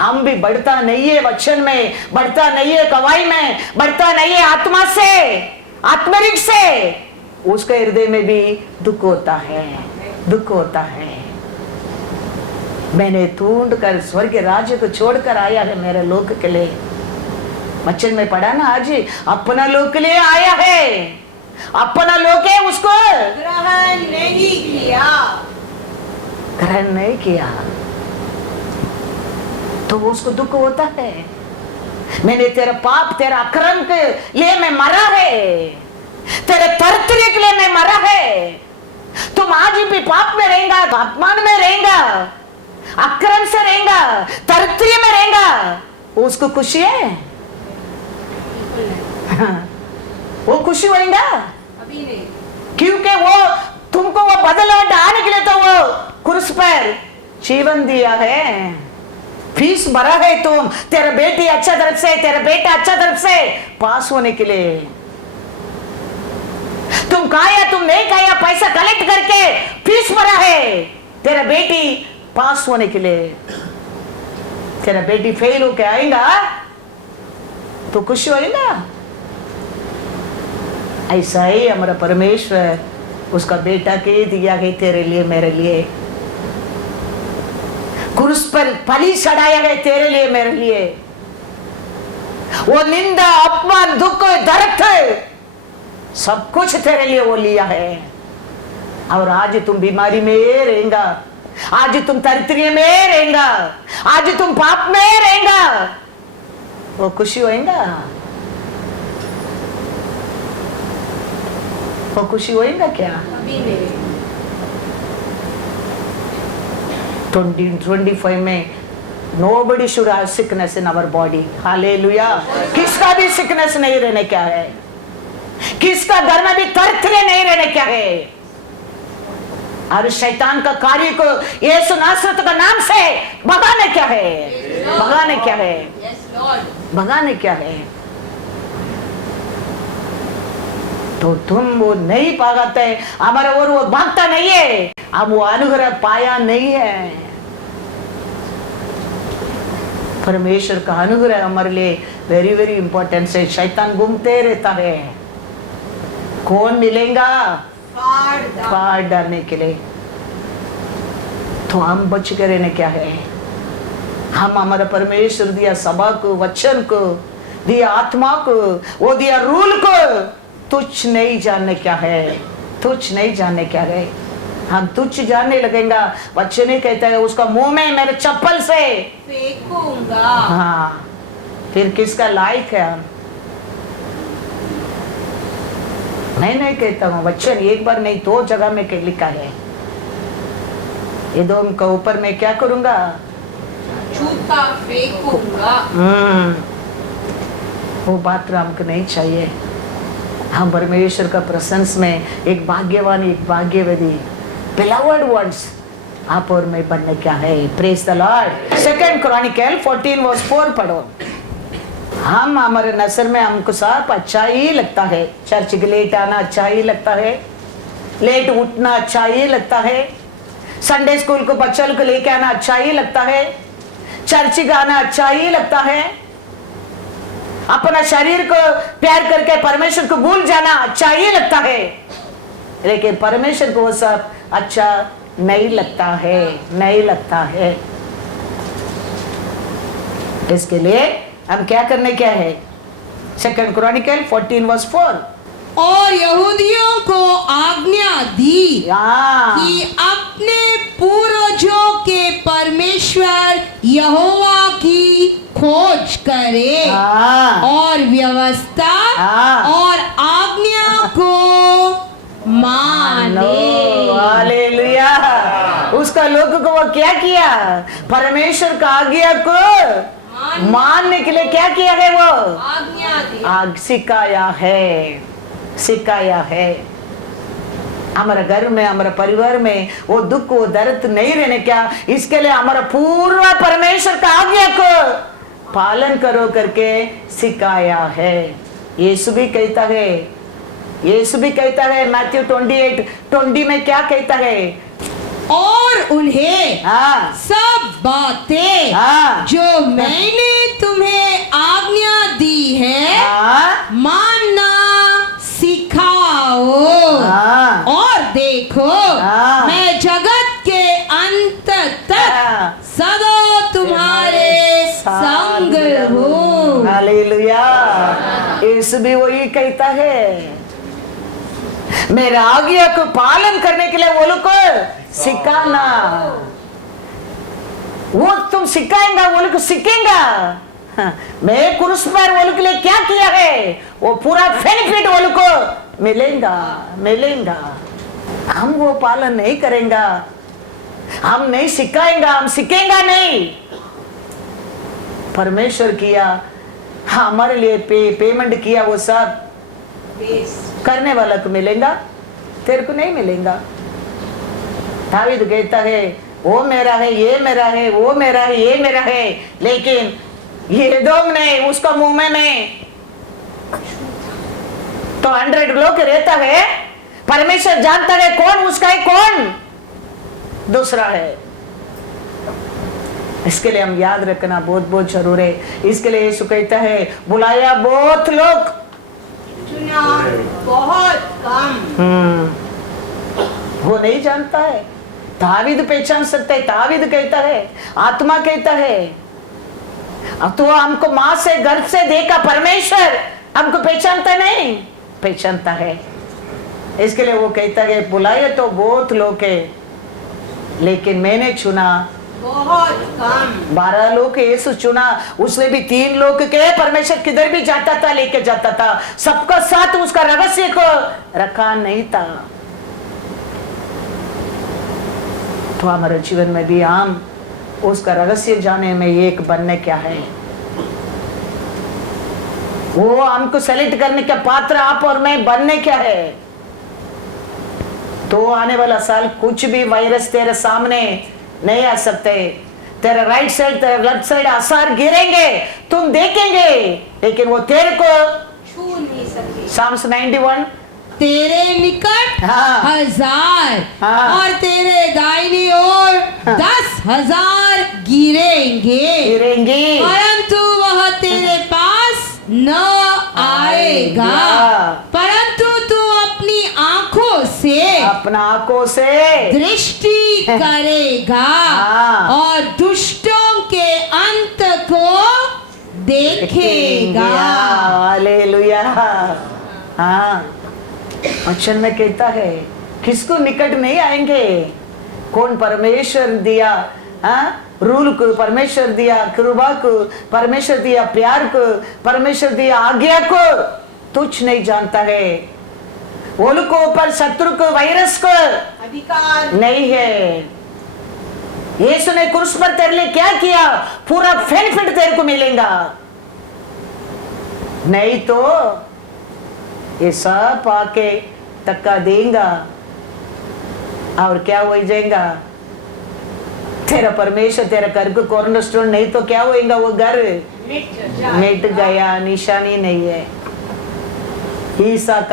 हम भी बढ़ता नहीं है वचन में, बढ़ता नहीं है गवाही में, बढ़ता नहीं है आत्मा से, आत्मरिक से, उसके हृदय में भी दुख होता है, दुख होता है। मैंने ढूंढ कर स्वर्ग राज्य को छोड़कर आया है मेरे लोक के लिए। वचन में पढ़ा ना आज, अपना लोक के लिए आया है, अपना लोक है, उसको ग्रहण नहीं किया, ग्रहण नहीं किया तो उसको दुख होता है। मैंने तेरा पाप, तेरा अक्रम के लिए मैं मरा है, तेरे तरतरी के लिए मैं मरा है। तुम आज भी पाप में रहेगा, अपमान में रहेगा, अक्रम से रहेगा, तरतरी में रहेगा, उसको खुशी है? वो खुशी होगा? अभी नहीं। क्योंकि वो तुमको वो बदलाव आने के लिए तो वो क्रूस पर जीवन दिया है, फीस भरा है। तुम, तेरा बेटी अच्छा तरफ से, तेरा बेटा अच्छा तरफ से पास होने के लिए तुम खाया, तुम नहीं खाया, पैसा कलेक्ट करके फीस भरा है तेरा बेटी पास होने के लिए। तेरा बेटी फेल होके आएगा तो खुश होएगा? ऐसा ही हमारा परमेश्वर उसका बेटा के दिया है तेरे लिए, मेरे लिए। क्रूस पर बलि चढ़ाया है तेरे लिए, मेरे लिए। वो निंदा, अपमान, दुख, दर्द सब कुछ तेरे लिए वो लिया है। और आज तुम बीमारी में रहेगा, आज तुम तरतरी में रहेगा, आज तुम पाप में रहेगा, वो खुशी होएगा? वो खुशी होएगा क्या? अभी नहीं। 2025 में nobody should have sickness in our body. Hallelujah. किसका भी सिकनेस नहीं रहने क्या है, किसका घर में भी तरतरे नहीं रहने क्या है। और शैतान का कार्य को यीशु नासरत का नाम से भगाने क्या है, भगाने क्या है, भगाने क्या है। तो तुम वो नहीं भागते, हमारा और वो भागता नहीं है, हम वो अनुग्रह पाया नहीं है। परमेश्वर का अनुग्रह हमारे लिए वेरी वेरी इंपॉर्टेंट है। शैतान घूमते रहता है, कौन मिलेगा फाड़ डालने के लिए। तो हम बच के रहने क्या है? हम हमारा परमेश्वर दिया सभा को, वचन को, दिया आत्मा को, वो दिया रूल को तुच्छ नहीं जानने क्या है, तुच्छ नहीं जानने क्या है। हम तुच्छ जानने लगेगा, वचन ही कहता है उसका मुंह में मेरे चप्पल से फेंकूंगा। हाँ, फिर किसका लायक है हम? मैं नहीं कहता हूँ, वचन एक बार नहीं दो जगह में लिखा है। ये दो का ऊपर मैं क्या करूंगा? जूता फेंकूंगा। वो बात हमको नहीं चाहिए। हम परमेश्वर का प्रशंस में एक भाग्यवान, एक भाग्यवती, beloved ones आप और मैं बनने क्या है। Praise the Lord. 2 क्रॉनिकल 14:4 पढ़ो। हम हमारे नजर में हमको सब अच्छा ही लगता है। चर्च के लेट आना अच्छा ही लगता है, लेट उठना अच्छा ही लगता है, संडे स्कूल को बच्चों को लेके आना अच्छा ही लगता है, चर्च गाना अच्छा ही लगता है, अपना शरीर को प्यार करके परमेश्वर को भूल जाना अच्छा ही लगता है। लेकिन परमेश्वर को वो सब अच्छा नहीं लगता है, नहीं लगता है। इसके लिए हम क्या करने क्या है? 2 क्रॉनिकल 14:4। और यहूदियों को आज्ञा दी कि अपने पूर्वजों के परमेश्वर यहोवा की खोज करे और व्यवस्था और आज्ञा को माने। हालेलुया। उसका लोग को वो क्या किया? परमेश्वर का आज्ञा को मानने के लिए क्या किया है? वो आज्ञा दी। आग सिखाया है, सिखाया है। हमारे घर में, हमारे परिवार में वो दुख, वो दर्द नहीं रहने क्या, इसके लिए हमारा पूरा परमेश्वर का आज्ञा को पालन करो करके सिखाया है। यीशु भी कहता है, यीशु भी कहता है मैथ्यू 28:20 में क्या कहता है? और उन्हें हाँ सब बातें हाँ जो मैंने तुम्हें आज्ञा दी है हाँ मानना सिखाओ। हाँ और देखो हाँ। मैं जगत के अंत तक हाँ। सदा तुम्हारे संग हूँ। हालेलुया। यीशु भी वही कहता है, मेरे आज्ञा को पालन करने के लिए वो लोग को सिखाना। वो तुम सिखाएंगा, वो लोग सीखेंगा। हाँ, मैं क्रूस पर वो लोग के लिए क्या किया है, वो पूरा बेनिफिट वो लोग को मिलेगा, मिलेगा। हम वो पालन नहीं करेंगे, हम नहीं सिखाएंगा, हम सीखेंगा नहीं। परमेश्वर किया, हमारे लिए पेमेंट किया, वो सब करने वाला को मिलेगा, तेरे को नहीं मिलेगा। दावीद कहता है वो मेरा है, ये मेरा है, वो मेरा है, ये मेरा है, लेकिन ये दोम ने उसका मुंह में तो 100 लोग रहता है। परमेश्वर जानता है कौन उसका है, कौन दूसरा है। इसके लिए हम याद रखना बहुत बहुत जरूर है। इसके लिए यीशु कहता है बुलाया बहुत लोग, चुना बहुत कम। वो नहीं जानता है। दावीद पहचान सकता है। दावीद कहता है, आत्मा कहता है, अब तो हमको मां से गर्भ से देखा परमेश्वर, हमको पहचानता नहीं, पहचानता है। इसके लिए वो कहता है बुलाए तो बहुत लोग है, लेकिन मैंने चुना बहुत कम। 12 लोग यीशु चुना, उसमें भी 3 लोग के परमेश्वर किधर भी जाता था लेके जाता था, सबका साथ उसका रहस्य को रखा नहीं था। तो हमारे जीवन में भी हम उसका रहस्य जाने में एक बनने क्या है, वो हमको सेलेक्ट करने का पात्र आप और मैं बनने क्या है। तो आने वाला साल कुछ भी वायरस तेरे सामने नहीं आ सकते, तेरा राइट साइड तेरा लेफ्ट साइड आसार गिरेंगे, तुम देखेंगे, लेकिन वो तेरे को छू नहीं सकती। साम्स 91 तेरे निकट हाँ। 1000 हाँ। और तेरे दाहिनी ओर 10,000 गिरेंगे, गिरेंगे, परंतु वह तेरे पास न आएगा। परंतु तू अपनी आंखों से अपना आंखों से दृष्टि करेगा हाँ। और दुष्टों के अंत को देखेगा। हालेलुया। हाँ, वचन में कहता है किसको निकट नहीं आएंगे, कौन परमेश्वर दिया रूल को, परमेश्वर दिया कृपा को, परमेश्वर दिया प्यार को, परमेश्वर दिया आज्ञा को तुच्छ नहीं जानता है। वो लोग को ऊपर शत्रु को, वायरस को अधिकार नहीं है। यीशु ने क्रूस पर तेरे लिए क्या किया, पूरा बेनिफिट तेरे को मिलेगा। नहीं तो ये सब आके धक्का देगा और क्या हो जाएगा, तेरा परमेश्वर तेरा घर को कॉर्नरस्टोन नहीं तो क्या होएगा, वो घर मिट गया, निशानी नहीं है। ईसाक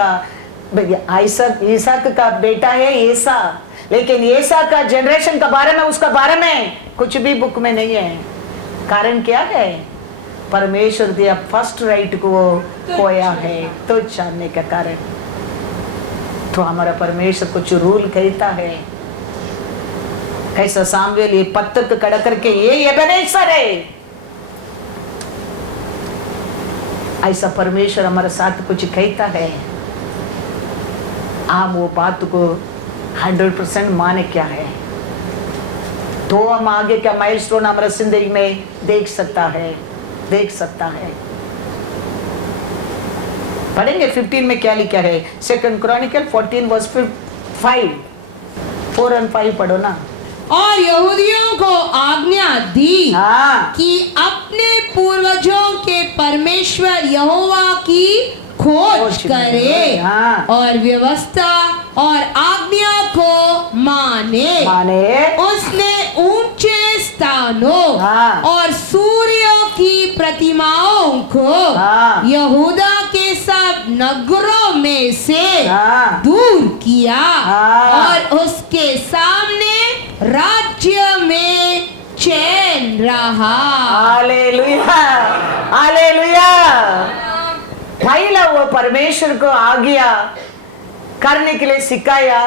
का बेटा है ईसा, लेकिन ईसा का जनरेशन का बारे में, उसका बारे में कुछ भी बुक में नहीं है। कारण क्या है, परमेश्वर दिया फर्स्ट राइट को वो खोया है, तो जानने का कारण। तो हमारा परमेश्वर कुछ रूल कहता है, कैसा सामवेल ये पत्थर को खड़ा करके ये एबेनेजर है, ऐसा परमेश्वर हमारे साथ कुछ कहता है। आप वो बात को 100% माने क्या है, तो हम आगे का माइलस्टोन हमारे जिंदगी में देख सकता है, देख सकता है। पढ़ेंगे 15 में क्या लिखा है, 2 क्रॉनिकल 14 वर्स 5, 4 और 5 पढ़ो ना। और यहूदियों को आज्ञा दी हाँ कि अपने पूर्वजों के परमेश्वर यहोवा की खोज करे हाँ। और व्यवस्था और आज्ञा को माने। उसने ऊंचे स्थानों हाँ। और सूर्यों की प्रतिमाओं को हाँ। यहूदा के सब नगरों में से हाँ। दूर किया हाँ। और उसके सामने राज्य में चैन रहा। Hallelujah, hallelujah. पहला वो परमेश्वर को आज्ञा करने के लिए सिखाया,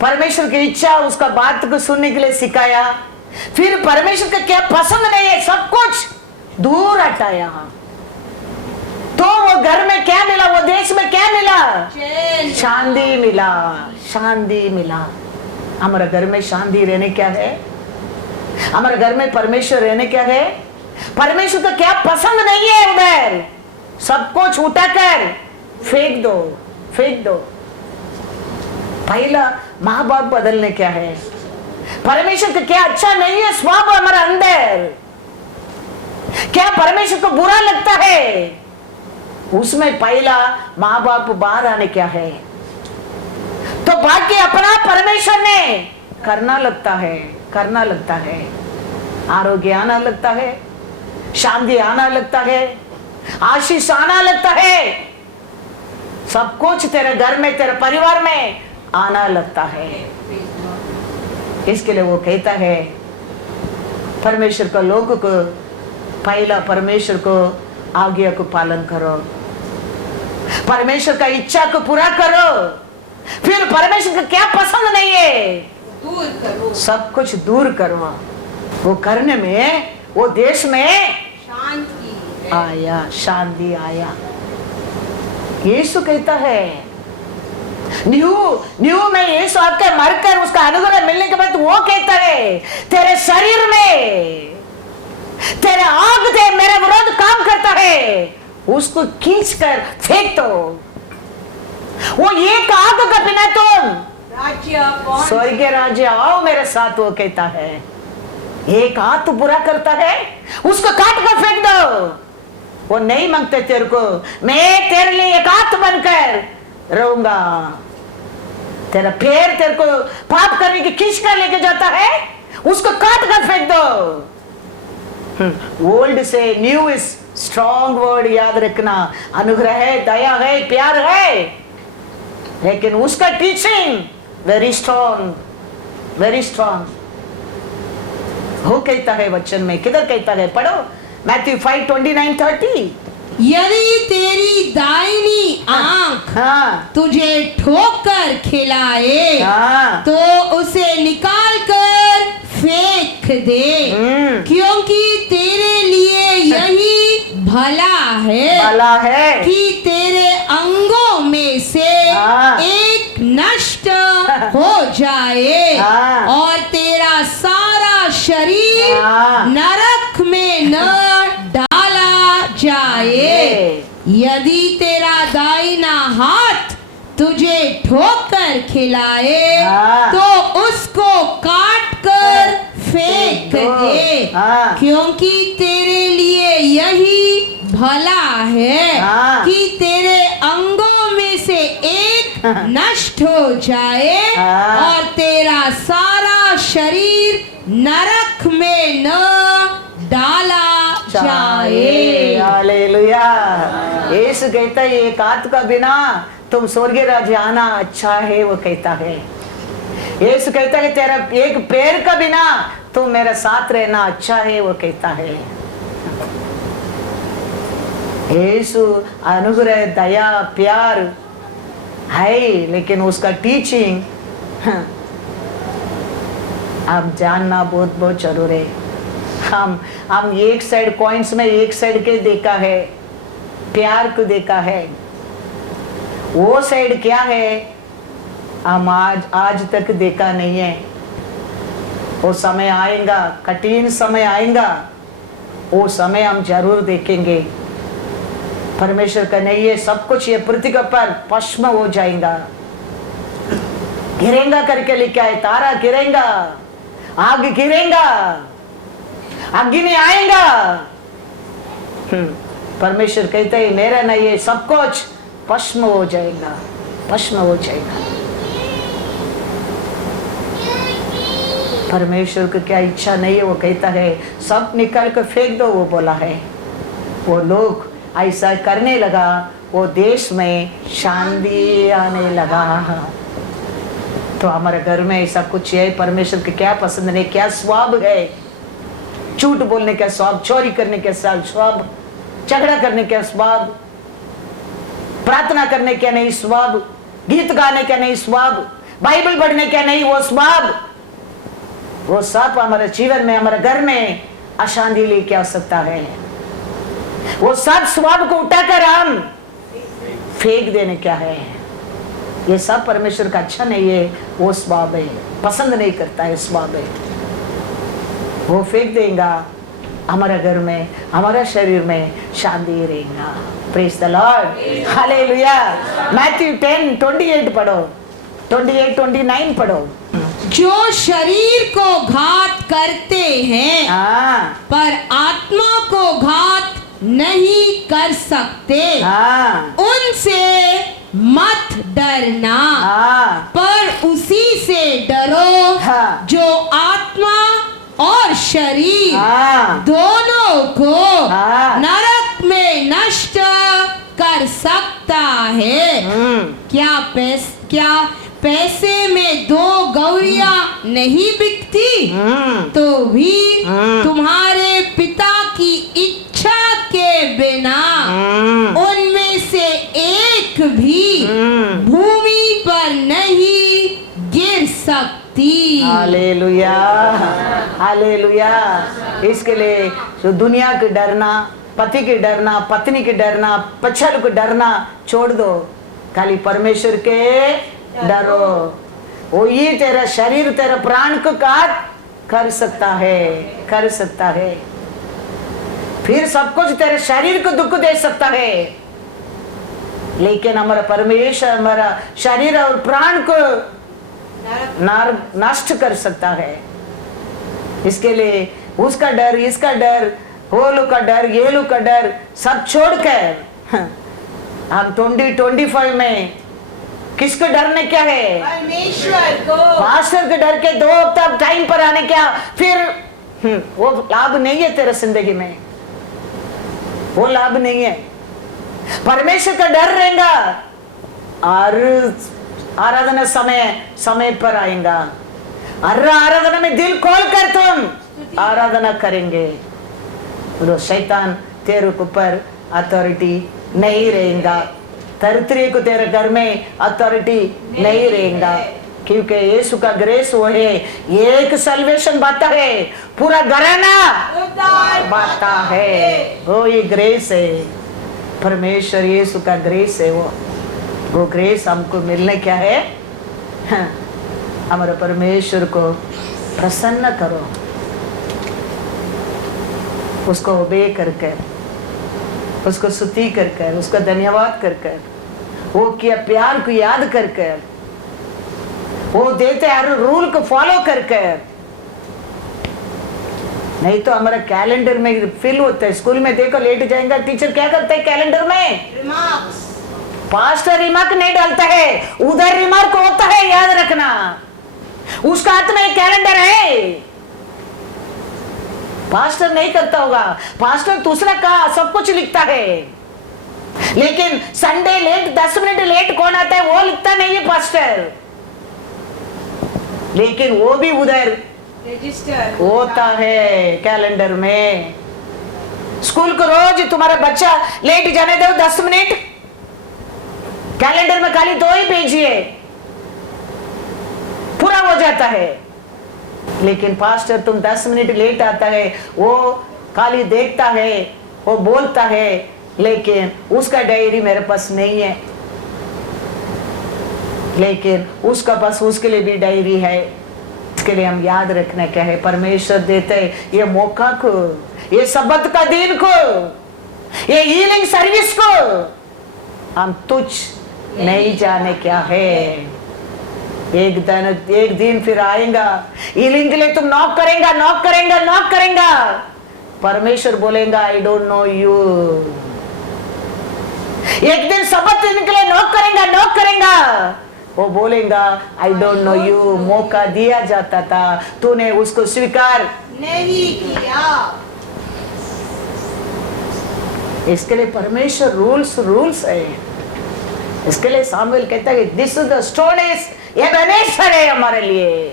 परमेश्वर की इच्छा उसका बात को सुनने के लिए सिखाया, फिर परमेश्वर का क्या पसंद नहीं है सब कुछ दूर हटाया। तो वो घर में क्या मिला, वो देश में क्या मिला, शांति मिला, शांति मिला। हमारे घर में शांति रहने क्या है, हमारे घर में परमेश्वर रहने क्या है, परमेश्वर को क्या पसंद नहीं है, उधर सब कुछ उठाकर फेंक दो, फेंक दो। पहला माँ बाप बदलने क्या है, परमेश्वर को क्या अच्छा नहीं है स्वभाव हमारा अंदर, क्या परमेश्वर को बुरा लगता है, उसमें पहला माँ बाप बाहर आने क्या है। तो बाकी अपना परमेश्वर ने करना लगता है, करना लगता है, आरोग्य आना लगता है, शांति आना लगता है, आशीष आना लगता है, सब कुछ तेरे घर में तेरे परिवार में आना लगता है। इसके लिए वो कहता है परमेश्वर का लोग को पहला परमेश्वर को आज्ञा को पालन करो, परमेश्वर का इच्छा को पूरा करो, फिर परमेश्वर का क्या पसंद नहीं है दूर करो, सब कुछ दूर करो। वो करने में वो देश में शांति आया, शांति आया। यीशु कहता है न्यू में यीशु आकर मरकर उसका अनुग्रह मिलने के बाद वो कहता है तेरे शरीर में तेरे आग दे मेरा विरोध काम करता है, उसको खींच कर फेंक दो। वो एक आग का बिना तुम स्वर्ग के राज्य आओ मेरे साथ, वो कहता है। एक हाथ तो बुरा करता है उसको काट कर फेंक दो। वो नहीं मांगते तेरे को, मैं तेरे लिए एक हाथ बनकर रहूंगा। तेरा पैर तेरे को पाप करने की खींच कर लेके जाता है, उसको काट कर फेंक दो। ओल्ड से न्यू इज स्ट्रॉन्ग वर्ड, याद रखना। अनुग्रह है, दया है, प्यार है, लेकिन उसका teaching very strong, very strong. वो कहता है वचन में, किधर कहता है, पढ़ो मैथ्यू 5:29-30। यदि तेरी दाहिनी आंख हाँ तुझे ठोकर खिलाए हाँ तो उसे निकाल कर फेंक दे, क्योंकि तेरे लिए यही भला है, भला है कि तेरे अंगों में से हाँ। एक नष्ट हो जाए हाँ। और तेरा सारा शरीर हाँ। नरक में न डाला जाए। यदि तेरा दाहिना हाथ तुझे ठोकर खिलाए हाँ। तो उसको काट कर फेंक दे, हाँ। क्योंकि तेरे लिए यही भला है हाँ। कि तेरे अंगों में से एक नष्ट हो जाए हाँ। और तेरा सारा शरीर नरक में न डाला जाए। हालेलुया। यीशु कहता है एक हाथ का बिना तुम स्वर्ग राज्य आना अच्छा है, वो कहता है। यीशु कहता है तेरा एक पैर का बिना तुम मेरे साथ रहना अच्छा है, वो कहता है। यीशु अनुग्रह, दया, प्यार है, लेकिन उसका टीचिंग आप जानना बहुत बहुत जरूर है। हम एक साइड कॉइन्स में एक साइड के देखा है, प्यार को देखा है, वो साइड क्या है हम आज तक देखा नहीं है। वो समय आएगा, कठिन समय आएगा, वो समय हम जरूर देखेंगे। परमेश्वर का नहीं, ये सब कुछ ये पृथ्वी पर भस्म हो जाएगा, गिरेगा करके लिखा है। तारा गिरेगा, आग गिरेगा, अग्नि आएगा। परमेश्वर कहते हैं मेरा नहीं, ये सब कुछ भस्म हो जाएगा, भस्म हो जाएगा। परमेश्वर को क्या इच्छा नहीं है, वो कहता है सब निकाल कर फेंक दो, वो बोला है। वो लोग ऐसा करने लगा, वो देश में शांति आने लगा। तो हमारे घर में ऐसा कुछ है, परमेश्वर के क्या पसंद नहीं, क्या स्वभाव है, झूठ बोलने का स्वभाव, चोरी करने का स्वभाव, झगड़ा करने का स्वभाव, प्रार्थना करने का नहीं स्वभाव, गीत गाने का नहीं स्वभाव, बाइबल पढ़ने का नहीं वो स्वभाव, वो सब हमारे जीवन में, हमारे घर में अशांति लेके आ सकता है। वो सब स्वभाव को उठाकर हम फेंक देने क्या है, ये सब परमेश्वर का अच्छा नहीं है, वो स्वभाव है, पसंद नहीं करता है स्वभाव है, वो फेंक देगा। हमारा घर में, हमारा शरीर में शांति रहेगा। Praise the Lord, hallelujah. Matthew 10:28 पढ़ो, 28-29 पढ़ो। जो शरीर को घात करते हैं हाँ पर आत्मा को घात नहीं कर सकते, हाँ उनसे मत डरना, हाँ पर उसी से डरो हाँ। जो आत्मा और शरीर हाँ दोनों को हाँ। नरक में नष्ट कर सकता है। क्या पैसे में 2 गौरियां नहीं बिकती? तो भी तुम्हारे पिता की इच्छा के बिना उनमें से एक भी भूमि पर नहीं गिर सकती। Hallelujah, hallelujah. इसके लिए जो दुनिया के डरना, पति के डरना, पत्नी के डरना, पछल को डरना छोड़ दो, खाली परमेश्वर के डरो। वो ये तेरा शरीर, तेरा प्राण को काट कर सकता है, कर सकता है, फिर सब कुछ तेरे शरीर को दुख दे सकता है, लेकिन हमारा परमेश्वर हमारा शरीर और प्राण को नष्ट कर सकता है। इसके लिए उसका डर, इसका डर, वो लोग का डर, ये लोग का डर सब छोड़कर हम 2025 में किसको डरने क्या है? परमेश्वर को। पास्टर के डर के 2 हफ्ता टाइम पर आने क्या, फिर वो लाभ नहीं है तेरे जिंदगी में, वो लाभ नहीं है। परमेश्वर का डर रहेगा और आराधना समय पर आएगा, और आराधना में दिल खोल कर तुम आराधना करेंगे, तो शैतान तेरे ऊपर अथॉरिटी नहीं रहेगा, धरती को तेरे घर में अथॉरिटी नहीं रहेगा, क्योंकि यीशु का ग्रेस वो है, एक सल्वेशन बाता है, पूरा घराना बाता है, वो ये ग्रेस है, परमेश्वर यीशु का ग्रेस है। वो ग्रेस हमको मिलने क्या है? हमारे परमेश्वर को प्रसन्न करो, उसको ओबे करके, उसको स्तुति करके, उसका धन्यवाद करके, वो किया प्यार को याद करके, वो देते हर रूल को फॉलो करके। नहीं तो हमारा कैलेंडर में फिल होता है, स्कूल में देखो लेट जाएगा, टीचर क्या करता है कैलेंडर में? रिमार्क्स। पास्टर रिमार्क नहीं डालता है, उधर रिमार्क होता है, याद रखना, उसका हाथ में कैलेंडर है, पास्टर नहीं करता होगा। पास्टर दूसरा का सब कुछ लिखता है, लेकिन संडे लेट 10 मिनट लेट कौन आता है वो लिखता नहीं है पास्टर, लेकिन वो भी उधर रजिस्टर होता है कैलेंडर में। स्कूल को रोज तुम्हारा बच्चा लेट जाने दो 10 मिनट, कैलेंडर में खाली 2 ही भेजिए, पूरा हो जाता है। लेकिन पास्टर तुम 10 मिनट लेट आता है, वो खाली देखता है, वो बोलता है, लेकिन उसका डायरी मेरे पास नहीं है, लेकिन उसका पास उसके लिए भी डायरी है। इसके लिए हम याद रखना क्या है, परमेश्वर देते हैं ये मौका को, ये सब्बत का दिन को ये हीलिंग सर्विस को हम तुझ नहीं जाने क्या है। एक दिन फिर आएगा, हीलिंग के लिए तुम नॉक करेंगे, नॉक करेंगे, नॉक करेंगे, परमेश्वर बोलेगा आई डोंट नो यू। एक दिन शपथ के लिए नॉक करेंगे, वो बोलेगा आई डोंट नो यू। मौका दिया जाता था, तूने उसको स्वीकार नहीं किया। इसके लिए परमेश्वर रूल्स है। इसके लिए सामुएल कहता है this is the stone is Ebenezer है हमारे लिए।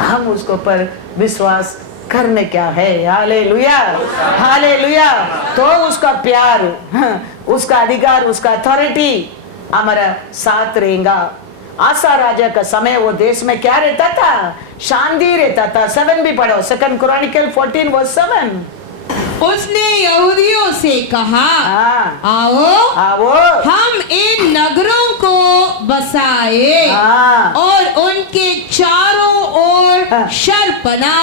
हम उसको पर विश्वास करने क्या है। Hallelujah, hallelujah. तो उसका प्यार, उसका अधिकार, उसका अथॉरिटी हमारा साथ रहेगा। आसा राजा का समय वो देश में क्या रहता था? शांति रहता था। 7 भी पढ़ो, 2 क्रॉनिकल 14:7। उसने यहूदियों से कहा, हाँ, आओ हम इन नगरों को बसाए हाँ, और उनके चारों ओर हाँ, शरपना,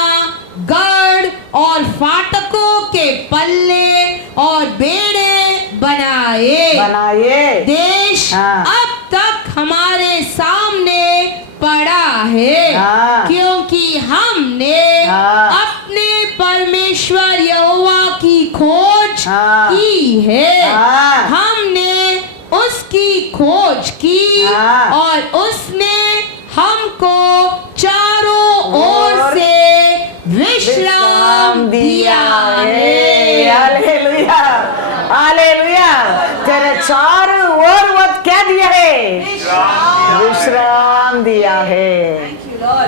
गढ़ और फाटकों के पल्ले और बेड़े बनाए। देश हाँ, अब तक हमारे सामने पड़ा है, हाँ, क्योंकि हमने हाँ, अपने परमेश्वर यहोवा की खोज हाँ, की है। हाँ, हमने उसकी खोज की हाँ, और उसने हमको चारों ओर से विश्राम दिया है। Hallelujah, hallelujah. तेरे चारों ओर वो क्या दिया है? विश्राम दिया है।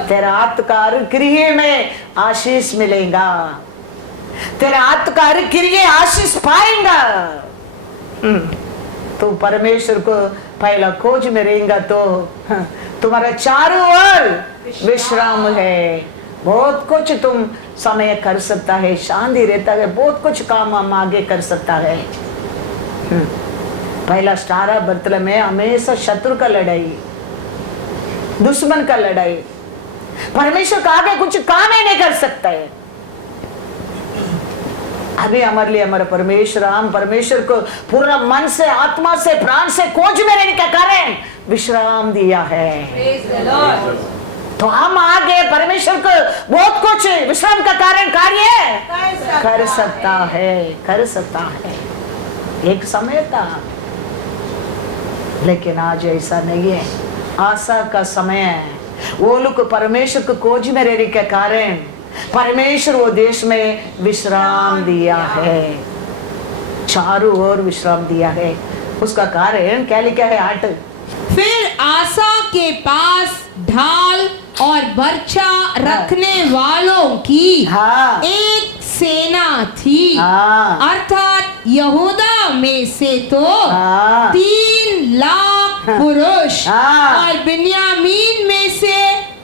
तेरा आत्मकार क्रिया में आशीष मिलेगा। तेरा आत्मकार क्रिया आशीष पाएगा। तो परमेश्वर को पहला खोज में रहेगा तो तुम्हारा चारों ओर विश्राम है। बहुत कुछ तुम समय कर सकता है, शांति रहता है, बहुत कुछ काम हम आगे कर सकता है। पहला स्टारा बर्तल में हमेशा शत्रु का लड़ाई, दुश्मन का लड़ाई। परमेश्वर का आगे कुछ काम ही नहीं कर सकता है। अभी हमारे लिए हमारा परमेश्वर, हम परमेश्वर को पूरा मन से, आत्मा से, प्राण से खोज में रहने का कारण विश्राम दिया है। तो हम आगे परमेश्वर को बहुत कुछ विश्राम का कारण कार्य कर सकता है। एक समय था, लेकिन आज ऐसा नहीं है। आशा का समय है। वो लोग परमेश्वर को खोज में रहने के कारण परमेश्वर वो देश में विश्राम दिया है, चारों ओर विश्राम दिया है। उसका कारण क्या लिखा है? 8। फिर आसा के पास ढाल और बर्छा रखने वालों की हाँ, एक सेना थी। हाँ, अर्थात यहूदा में से तो हाँ, 3 लाख पुरुष हाँ, और बिन्यामीन में से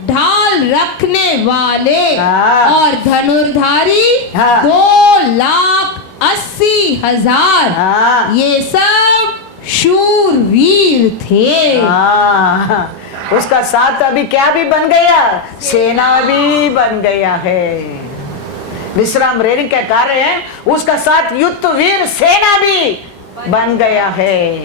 ढाल रखने वाले हाँ, और धनुर्धारी हाँ, 2,80,000 हाँ, ये सब शूरवीर थे। हाँ। उसका साथ अभी क्या भी बन गया? सेना भी बन गया है। विश्राम रहने के कारण उसका साथ युद्ध वीर सेना भी बन गया है।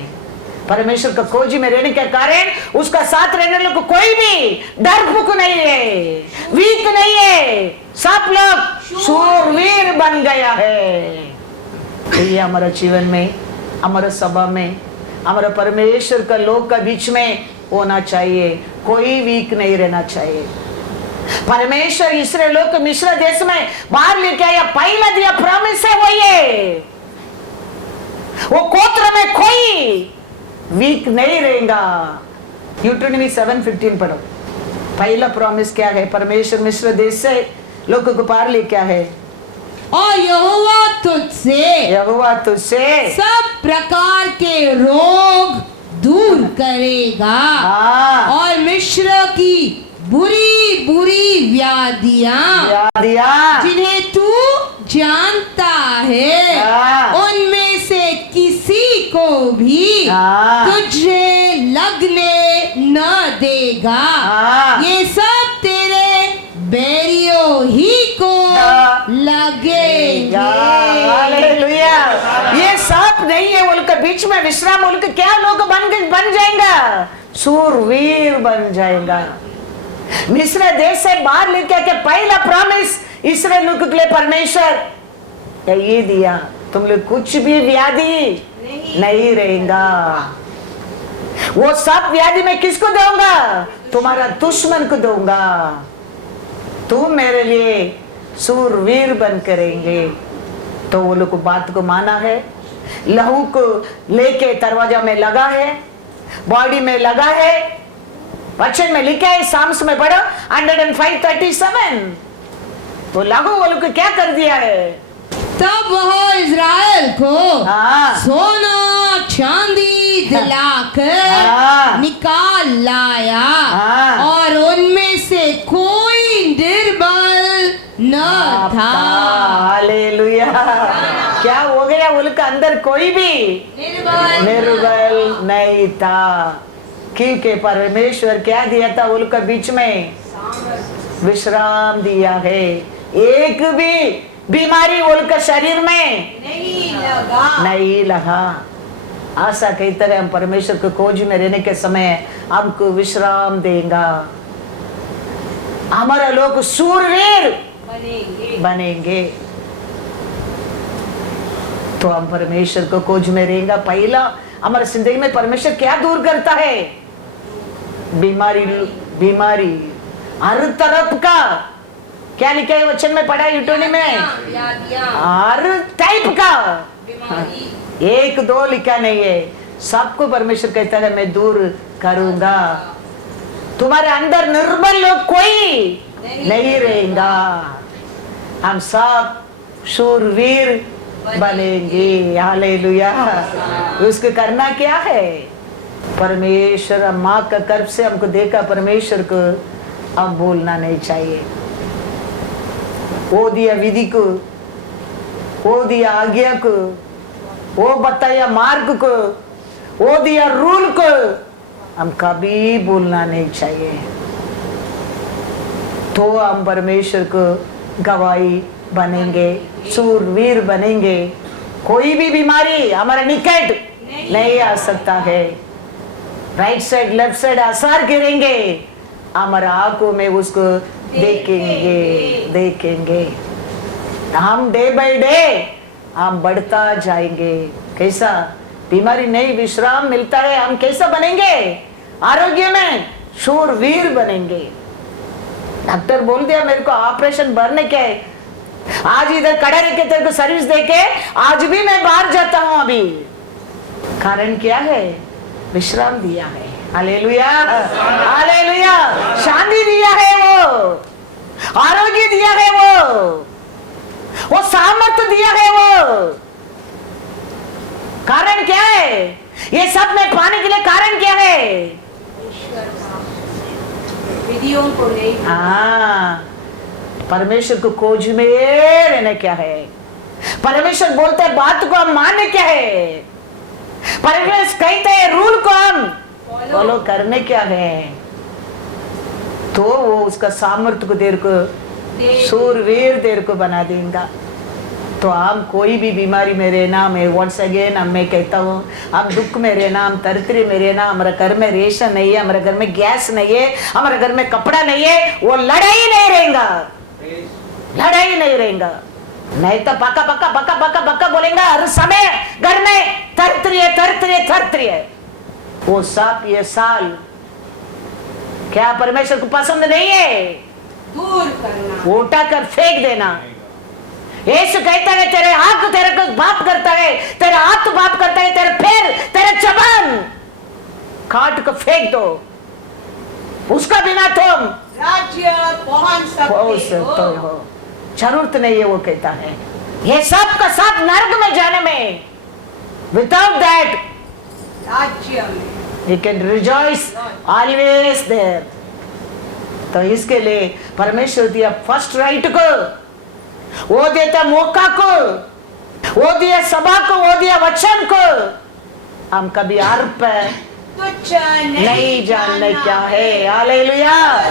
परमेश्वर का खोजी में रहने के कारण उसका साथ रहने लोग कोई भी डरपोक नहीं है, वीक नहीं है, सब लोग शूरवीर बन गया है। तो ये हमारा जीवन में, हमारा सभा में, हमारा परमेश्वर का लोग का बीच में होना चाहिए। कोई वीक नहीं रहना चाहिए। परमेश्वर इसराइल लोग को मिस्र देश में बाहर लेके आया, पहला दिया प्रॉमिस है वो ये। वो गोत्र में कोई वीक नहीं रहेगा। यूट्यूब 7:15 पढ़ो। पहला प्रॉमिस क्या है? परमेश्वर मिस्र देश से लोगों को बाहर लेके आया है। और यहोवा तुझसे सब प्रकार के रोग दूर करेगा। हाँ, और मिस्र की बुरी बुरी व्याधियां जिन्हें तू जानता है, हाँ, उनमें से किसी को भी हाँ, तुझे लगने न देगा। हाँ, ये सब तेरे बैरियों ही को लगेंगे। हालेलुया, बीच में विश्राम मुल्क क्या लोग बन जाएगा, सूरवीर बन जाएगा। मिस्र देश से बाहर लेके के पहला प्रॉमिस इसराइल लोग के लिए परमेश्वर ये दिया, तुम लोग कुछ भी व्याधि नहीं रहेगा। वो सब व्याधि मैं किसको दूंगा, तुम्हारा दुश्मन को दूंगा। तुम मेरे लिए सूरवीर बन करेंगे। तो वो लोग बात को माना है, लहू को लेके दरवाजा में लगा है, बॉडी में लगा है। वचन में लिखा है, साम्स में पढ़ो 105:37। तो लहू वो लोग को क्या कर दिया है, तब वह इज़राइल को हाँ। सोना चांदी दिलाकर निकाल लाया हाँ। और उनमें से कोई निर्बल न था। हालेलुया। क्या हो गया, उनका अंदर कोई भी निर्बल नहीं था, क्योंकि परमेश्वर क्या दिया था उनका बीच में, विश्राम दिया है। एक भी बीमारी उनका शरीर में नहीं लगा। आशा कहते हैं हम परमेश्वर को खोज में रहने के समय हमको विश्राम देगा, हमारा लोग सूरवीर बनेंगे। तो हम परमेश्वर को खोज में रहेगा। पहला हमारे जिंदगी में परमेश्वर क्या दूर करता है, बीमारी हर तरफ का। क्या लिखा है वचन में पढ़ा यूट्यूब में, हर टाइप का, एक दो लिखा नहीं है, सबको परमेश्वर कहता है मैं दूर करूंगा। तुम्हारे अंदर निर्बल लोग कोई नहीं रहेगा, हम सब शूरवीर बनेंगे। हालेलुया। उसको करना क्या है, परमेश्वर माँ का गर्भ से हमको देखा, परमेश्वर को अब बोलना नहीं चाहिए। वो दिया विधि को, वो दिया आज्ञा को, वो बताया मार्ग को, वो दिया रूल को, हम कभी बोलना नहीं चाहिए। तो हम परमेश्वर को गवाही बनेंगे, सूरवीर बनेंगे। कोई भी बीमारी हमारा निकट नहीं आ सकता है। राइट साइड लेफ्ट साइड असर गिरेंगे, हमारा आंखों में उसको देखेंगे। हम डे बाय डे हम बढ़ता जाएंगे। कैसा, बीमारी नहीं, विश्राम मिलता है, हम कैसा बनेंगे, आरोग्य में शूरवीर बनेंगे। डॉक्टर बोल दिया मेरे को ऑपरेशन भरने के, आज इधर खड़ा रह के तेरे को सर्विस देके आज भी मैं बाहर जाता हूं। अभी कारण क्या है, विश्राम दिया है। Hallelujah, hallelujah. शांति दिया है, वो आरोग्य दिया है, वो सामर्थ्य दिया है। वो कारण क्या है, ये सब में पाने के लिए कारण क्या है, विधियों को नहीं, हाँ, परमेश्वर को खोज में रहना क्या है। परमेश्वर बोलते हैं बात को हम मानने क्या है, परमेश्वर कहते हैं रूल को हम फॉलो करने क्या है। तो वो उसका सामर्थ्य को देर को सूरवीर देर को बना देगा। तो हम कोई भी बीमारी में रहना, मैं वंस अगेन हम मैं कहता हूँ, हम दुख में रहना, हम तरतरी में रहना, हमारे घर में रेशन नहीं है, हमारे घर में गैस नहीं है, हमारे घर में कपड़ा नहीं है, वो लड़ाई नहीं रहेगा, लड़ाई नहीं रहेगा। नहीं तो पक्का पक्का पक्का पक्का पक्का बोलेगा हर समय घर में तरतरी है। वो सब ये साल क्या परमेश्वर को पसंद नहीं है, दूर करना, उठा कर फेंक देना। यीशु कहता है तेरे हाथ तेरे को बाप करता है, तेरा हाथ बाप करता है, तेरे पैर तेरे जबान काट को फेंक दो, उसका बिना तुम राज्य पहुंच सकते हो। जरूरत नहीं है। वो कहता है ये सब का सब नरक में जाने में, विदाउट दैट राज्य में you can rejoice always there। तो इसके लिए परमेश्वर दिया फर्स्ट राइट को, वो देता मौका को, वो दिया सभा को, वो दिया वचन को। हम कभी अर्प तुच्छ नहीं जानने क्या है। हालेलुया।